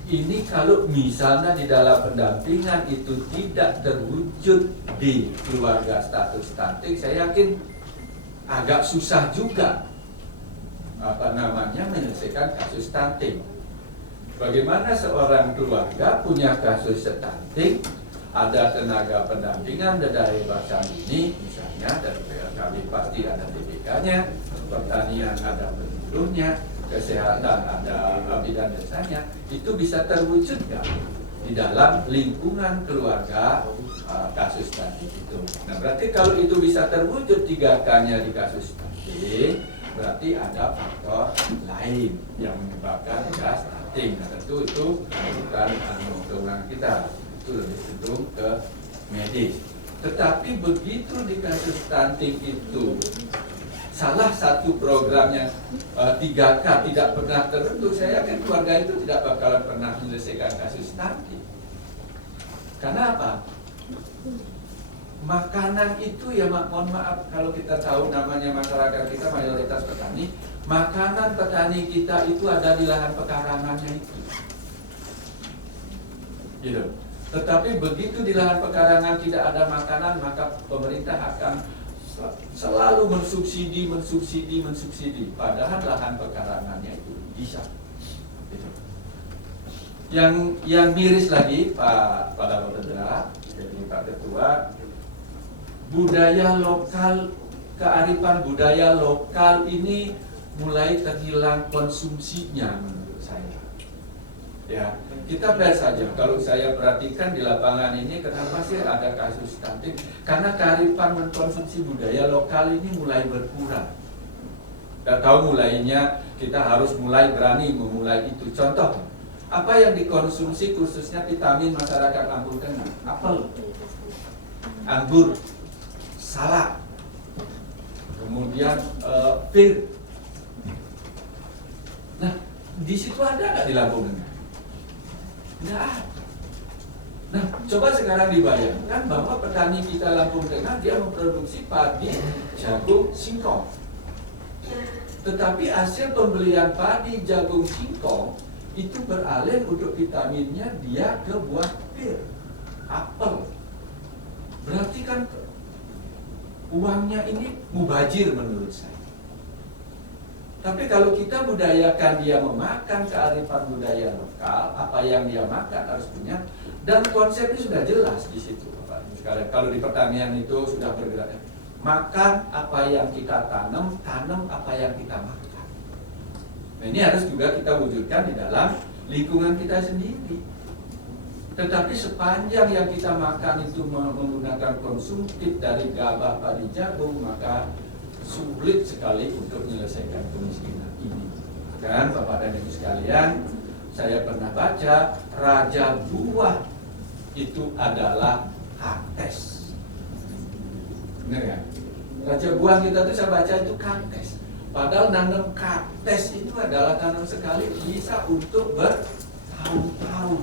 Ini kalau misalnya di dalam pendampingan itu tidak terwujud di keluarga status stunting, saya yakin agak susah juga menyelesaikan kasus stunting. Bagaimana seorang keluarga punya kasus stunting, ada tenaga pendampingan dari Basan ini, misalnya dari PLKB pasti ada TBK-nya, pertanian ada penyuluhnya, kesehatan ada bidan desanya, itu bisa terwujud nggak di dalam lingkungan keluarga kasus stunting itu. Nah, berarti kalau itu bisa terwujud 3K-nya di kasus stunting, berarti ada faktor lain yang menyebabkan stunting. Nah, tentu itu bukan kewenangan kita, itu lebih cenderung ke medis. Tetapi begitu di kasus stunting itu salah satu programnya 3K tidak pernah terbentuk, saya yakin keluarga itu tidak bakalan pernah menyelesaikan kasus stunting. Karena apa? Makanan itu ya mohon maaf kalau kita tahu namanya masyarakat kita mayoritas petani, makanan petani kita itu ada di lahan pekarangannya itu. Gitu. Tetapi begitu di lahan pekarangan tidak ada makanan, maka pemerintah akan selalu mensubsidi. Padahal lahan pekarangannya itu bisa. Gitu. Yang miris lagi Pak Bendera, jadi Pak Ketua, budaya lokal, kearifan budaya lokal ini mulai terhilang konsumsinya menurut saya. Ya, kita lihat saja. Kalau saya perhatikan di lapangan ini, kenapa sih ada kasus stunting? Karena kearifan mengkonsumsi budaya lokal ini mulai berkurang. Tidak tahu mulainya, kita harus mulai berani memulai itu. Contoh, apa yang dikonsumsi khususnya vitamin masyarakat Lampung Tengah? Apel, anggur, salak, kemudian pir. Nah, di situ ada nggak di Lampung Tengah? Nggak ada. Nah, coba sekarang dibayangkan bahwa petani kita Lampung Tengah dia memproduksi padi, jagung, singkong. Tetapi hasil pembelian padi, jagung, singkong itu beralih untuk vitaminnya dia ke buah pir, apel. Berarti kan uangnya ini mubazir menurut saya. Tapi kalau kita budayakan dia memakan kearifan budaya lokal, apa yang dia makan harus punya, dan konsepnya sudah jelas di situ. Bapak. Kalau di pertanian itu sudah bergerak, makan apa yang kita tanam, tanam apa yang kita makan. Nah, ini harus juga kita wujudkan di dalam lingkungan kita sendiri. Tetapi sepanjang yang kita makan itu menggunakan konsumtif dari gabah, padi, jagung, maka sulit sekali untuk menyelesaikan kemiskinan ini. Dan Bapak dan Ibu sekalian, saya pernah baca raja buah itu adalah kaktus. Benar ya? Raja buah kita tuh saya baca itu kaktus. Padahal nanam kaktus itu adalah tanam sekali bisa untuk bertahun-tahun.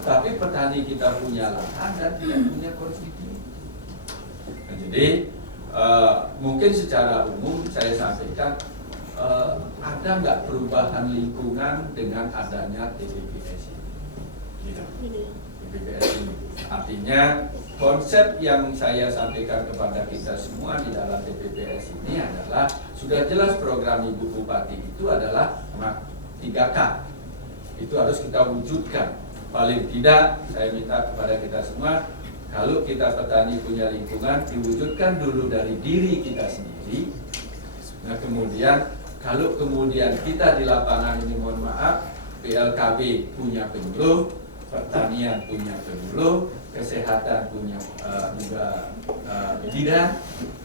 Tetapi petani kita punya lahan dan tidak punya konsumsi. Nah, jadi mungkin secara umum saya sampaikan ada nggak perubahan lingkungan dengan adanya TPPS ini? Gitu. TPPS ini. Artinya konsep yang saya sampaikan kepada kita semua di dalam TPPS ini adalah sudah jelas program Ibu Bupati itu adalah 3K. Itu harus kita wujudkan. Paling tidak saya minta kepada kita semua, kalau kita petani punya lingkungan, diwujudkan dulu dari diri kita sendiri. Nah kemudian, kalau kemudian kita di lapangan ini, mohon maaf, PLKB punya penyuluh, pertanian punya penyuluh, kesehatan punya juga bidan,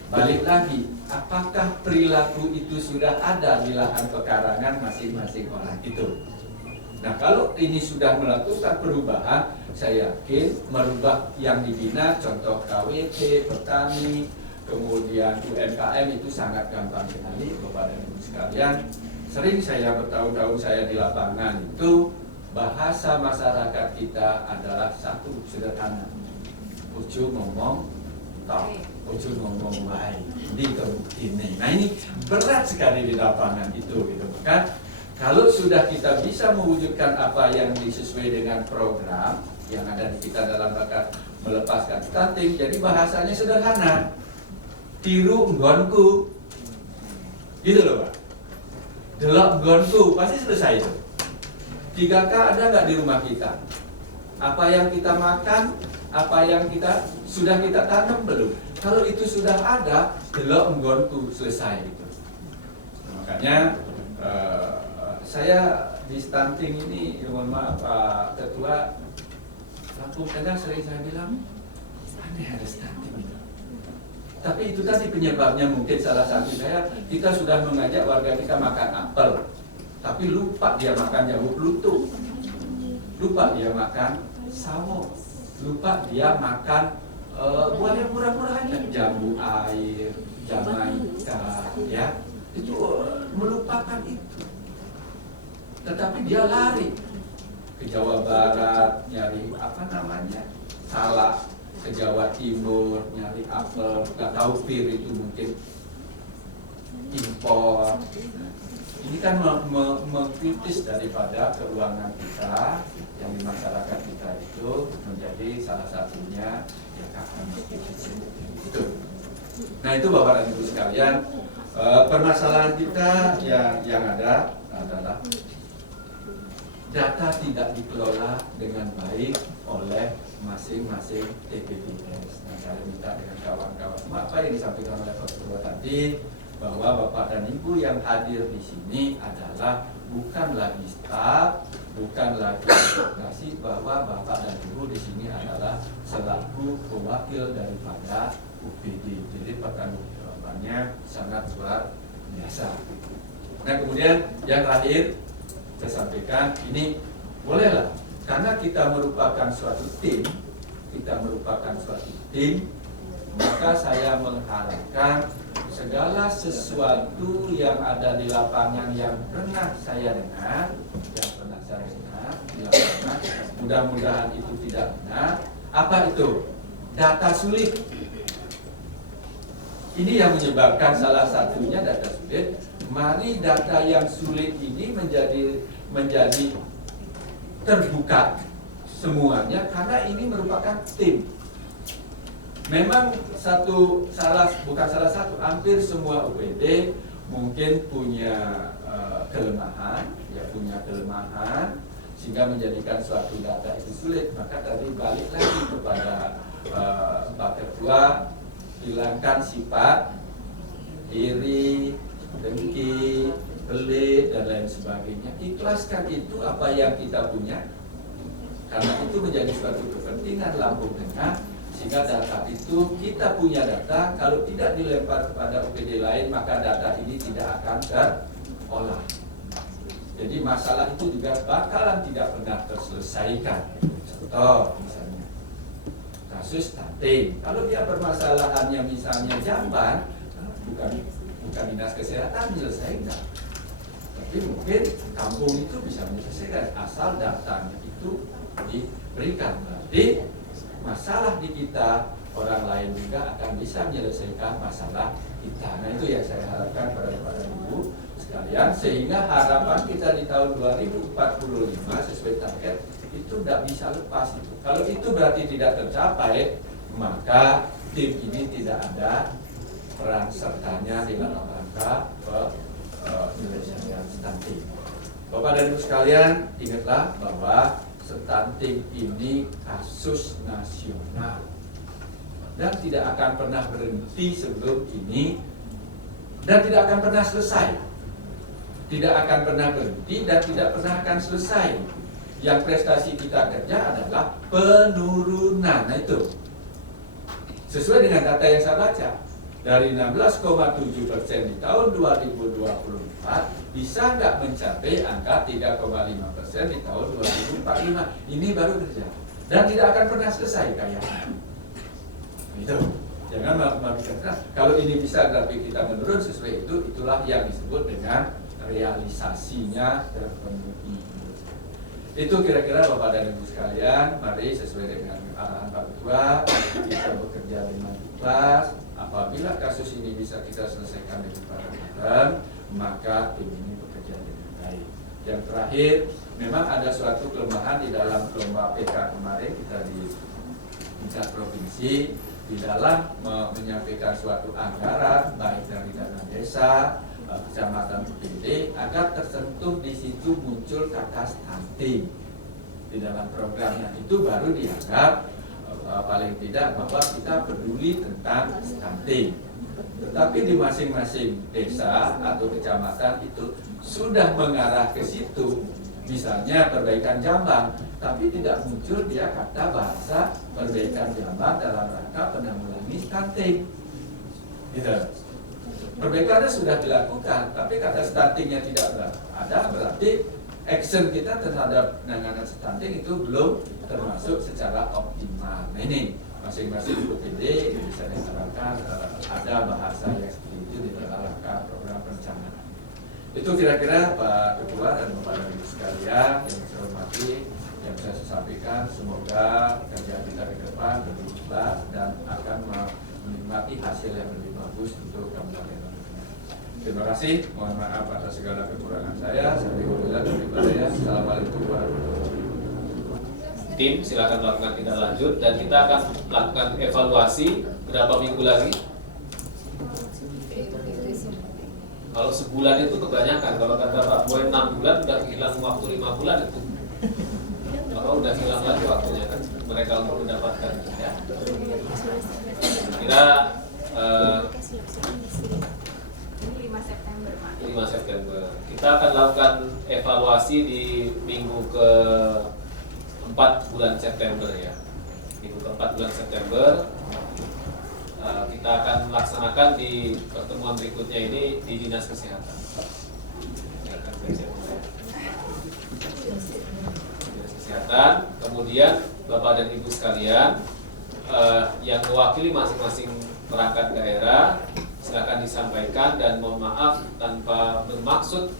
balik lagi, apakah perilaku itu sudah ada di lahan pekarangan masing-masing orang itu? Nah kalau ini sudah melakukan perubahan, saya yakin merubah yang dibina, contoh KWT, petani, kemudian UMKM itu sangat gampang sekali. Bapak dan Ibu sekalian, sering saya bertahun-tahun saya di lapangan itu, bahasa masyarakat kita adalah satu sederhana, ucu ngomong tok, ucu ngomong baik, ini. Nah ini berat sekali di lapangan itu, gitu kan? Kalau sudah kita bisa mewujudkan apa yang disesuai dengan program yang ada di kita dalam rangka melepaskan stunting, jadi bahasanya sederhana, tiru nggonku, gitu loh Pak. Delok nggonku, pasti selesai itu. 3K ada nggak di rumah kita? Apa yang kita makan, apa yang kita sudah kita tanam belum? Kalau itu sudah ada, delok nggonku, selesai itu. Makanya saya di stunting ini, mohon maaf Pak Ketua, Lampung Tengah sering saya bilang, aneh ada stunting. Tapi itu tadi penyebabnya mungkin salah satu kita sudah mengajak warga kita makan apel, tapi lupa dia makan jambu pluto, lupa dia makan sawo, lupa dia makan buah yang murah-murah aja, jambu air, Jamaika, ya, itu melupakan itu. Tetapi dia lari ke Jawa Barat nyari salak, ke Jawa Timur nyari apel, nggak tahu pir itu mungkin impor. Ini kan mengkritis daripada keuangan kita yang di masyarakat kita itu menjadi salah satunya ya itu. Nah itu Bapak dan Ibu sekalian, permasalahan kita yang ada adalah data tidak dikelola dengan baik oleh masing-masing TPPS. Nah, saya minta dengan kawan-kawan semua apa yang disampaikan oleh Pak Ketua tadi, bahwa Bapak dan Ibu yang hadir di sini adalah bukan lagi staf, bukan lagi birokrasi, bahwa Bapak dan Ibu di sini adalah selaku pewakil daripada UPD. Jadi pertanggung jawabannya sangat luar biasa. Nah, kemudian yang terakhir saya sampaikan ini bolehlah, karena kita merupakan suatu tim, maka saya mengharapkan segala sesuatu yang ada di lapangan yang pernah saya dengar di lapangan, mudah-mudahan itu tidak benar. Apa itu? Data sulit. Ini yang menyebabkan salah satunya data sulit. Mari data yang sulit ini menjadi terbuka semuanya, karena ini merupakan tim. Memang hampir semua UPD mungkin punya kelemahan, sehingga menjadikan suatu data itu sulit. Maka tadi balik lagi kepada Pak Ketua, hilangkan sifat iri, dengki, pelit, dan lain sebagainya. Ikhlaskan itu apa yang kita punya, karena itu menjadi suatu kepentingan Lampung Tengah, sehingga data itu kita punya data. Kalau tidak dilempar kepada OPD lain, maka data ini tidak akan terolah. Jadi masalah itu juga bakalan tidak pernah terselesaikan. Contoh misalnya kasus stunting, kalau dia permasalahannya misalnya Jamban, bukan dinas kesehatan menyelesaikan, tapi mungkin kampung itu bisa menyelesaikan asal datanya itu diberikan. Berarti masalah di kita, orang lain juga akan bisa menyelesaikan masalah kita. Nah itu yang saya harapkan pada Ibu sekalian, sehingga harapan kita di tahun 2045 sesuai target itu tidak bisa lepas itu. Kalau itu berarti tidak tercapai, maka tim ini tidak ada peran sertanya di dalam rangka penyelesaian stunting. Bapak dan Ibu sekalian, ingatlah bahwa stunting ini kasus nasional dan tidak akan pernah berhenti sebelum ini, dan tidak akan pernah selesai. Tidak akan pernah berhenti dan tidak pernah akan selesai. Yang prestasi kita kerja adalah penurunan. Nah itu sesuai dengan data yang saya baca, dari 16,7% di tahun 2024 bisa nggak mencapai angka 3,5% di tahun 2045. Ini baru kerja dan tidak akan pernah selesai kayaknya. Itu jangan mengabaikan. Kalau ini bisa tapi kita menurun sesuai itu, itulah yang disebut dengan realisasinya terpenuhi. Itu kira-kira Bapak dan Ibu sekalian, mari sesuai dengan arahan Pak Ketua, kita bekerja dengan ikhlas. Apabila kasus ini bisa kita selesaikan dengan bareng-bareng, maka tim ini bekerja dengan baik. Yang terakhir, memang ada suatu kelemahan di dalam lomba PK kemarin kita di tingkat provinsi, di dalam menyampaikan suatu anggaran baik dari dana desa, kecamatan PD, agar tersentuh di situ muncul kata stunting di dalam programnya. Itu baru dianggap paling tidak bahwa kita peduli tentang stunting. Tetapi di masing-masing desa atau kecamatan itu sudah mengarah ke situ, misalnya perbaikan jamban, tapi tidak muncul dia kata bahasa perbaikan jamban dalam rangka penanggulangan stunting. Gitu. Perbaikannya sudah dilakukan, tapi kata stuntingnya tidak ada, berarti action kita terhadap penanganan stunting itu belum termasuk secara optimal. Nah ini masing-masing UPD bisa diharapkan ada bahasa yang seperti itu di dalam rangka program perencanaan. Itu kira-kira Pak Ketua dan Bapak dan Ibu sekalian yang saya hormati, yang saya sampaikan. Semoga kerja kita ke depan lebih ikhlas dan akan menikmati hasil yang lebih bagus untuk Kabupaten. Terima kasih, mohon maaf atas segala kekurangan saya. Assalamualaikum warahmatullahi wabarakatuh. Tim silakan melakukan tindak lanjut dan kita akan melakukan evaluasi berapa minggu lagi. Kalau sebulan itu kebanyakan, kalau kata Pak Boy 6 bulan udah hilang waktu 5 bulan itu. Kalau udah hilang lagi waktunya kan mereka untuk mendapatkan ya. Kira 5 September. Kita akan lakukan evaluasi di minggu ke-4 bulan September ya. Minggu ke-4 bulan September. Kita akan melaksanakan di pertemuan berikutnya ini di Dinas Kesehatan. Dinas Kesehatan. Kemudian Bapak dan Ibu sekalian yang mewakili masing-masing perangkat daerah silakan disampaikan, dan mohon maaf tanpa bermaksud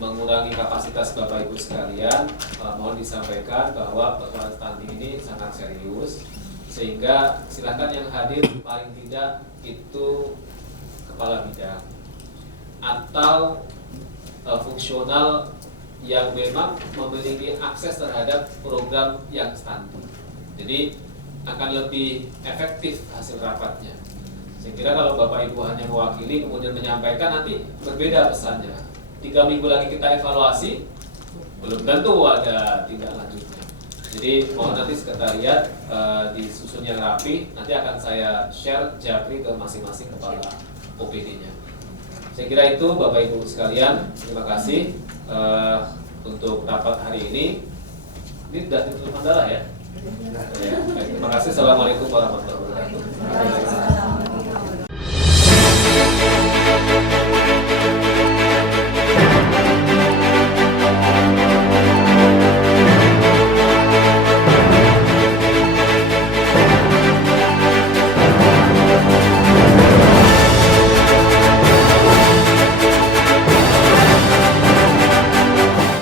mengurangi kapasitas Bapak Ibu sekalian, mohon disampaikan bahwa persoalan stunting ini sangat serius, sehingga silakan yang hadir paling tidak itu kepala bidang atau fungsional yang memang memiliki akses terhadap program yang stunting. Jadi akan lebih efektif hasil rapatnya. Saya kira kalau Bapak Ibu hanya mewakili kemudian menyampaikan, nanti berbeda pesannya. 3 minggu lagi kita evaluasi, belum tentu ada tindak lanjutnya. Jadi mohon nanti sekretariat disusun yang rapi, nanti akan saya share japri ke masing-masing kepala OPD-nya. Saya kira itu Bapak Ibu sekalian, terima kasih untuk rapat hari ini. Ini sudah ditutup mandala ya? Ya, baik, terima kasih. Assalamualaikum warahmatullahi wabarakatuh.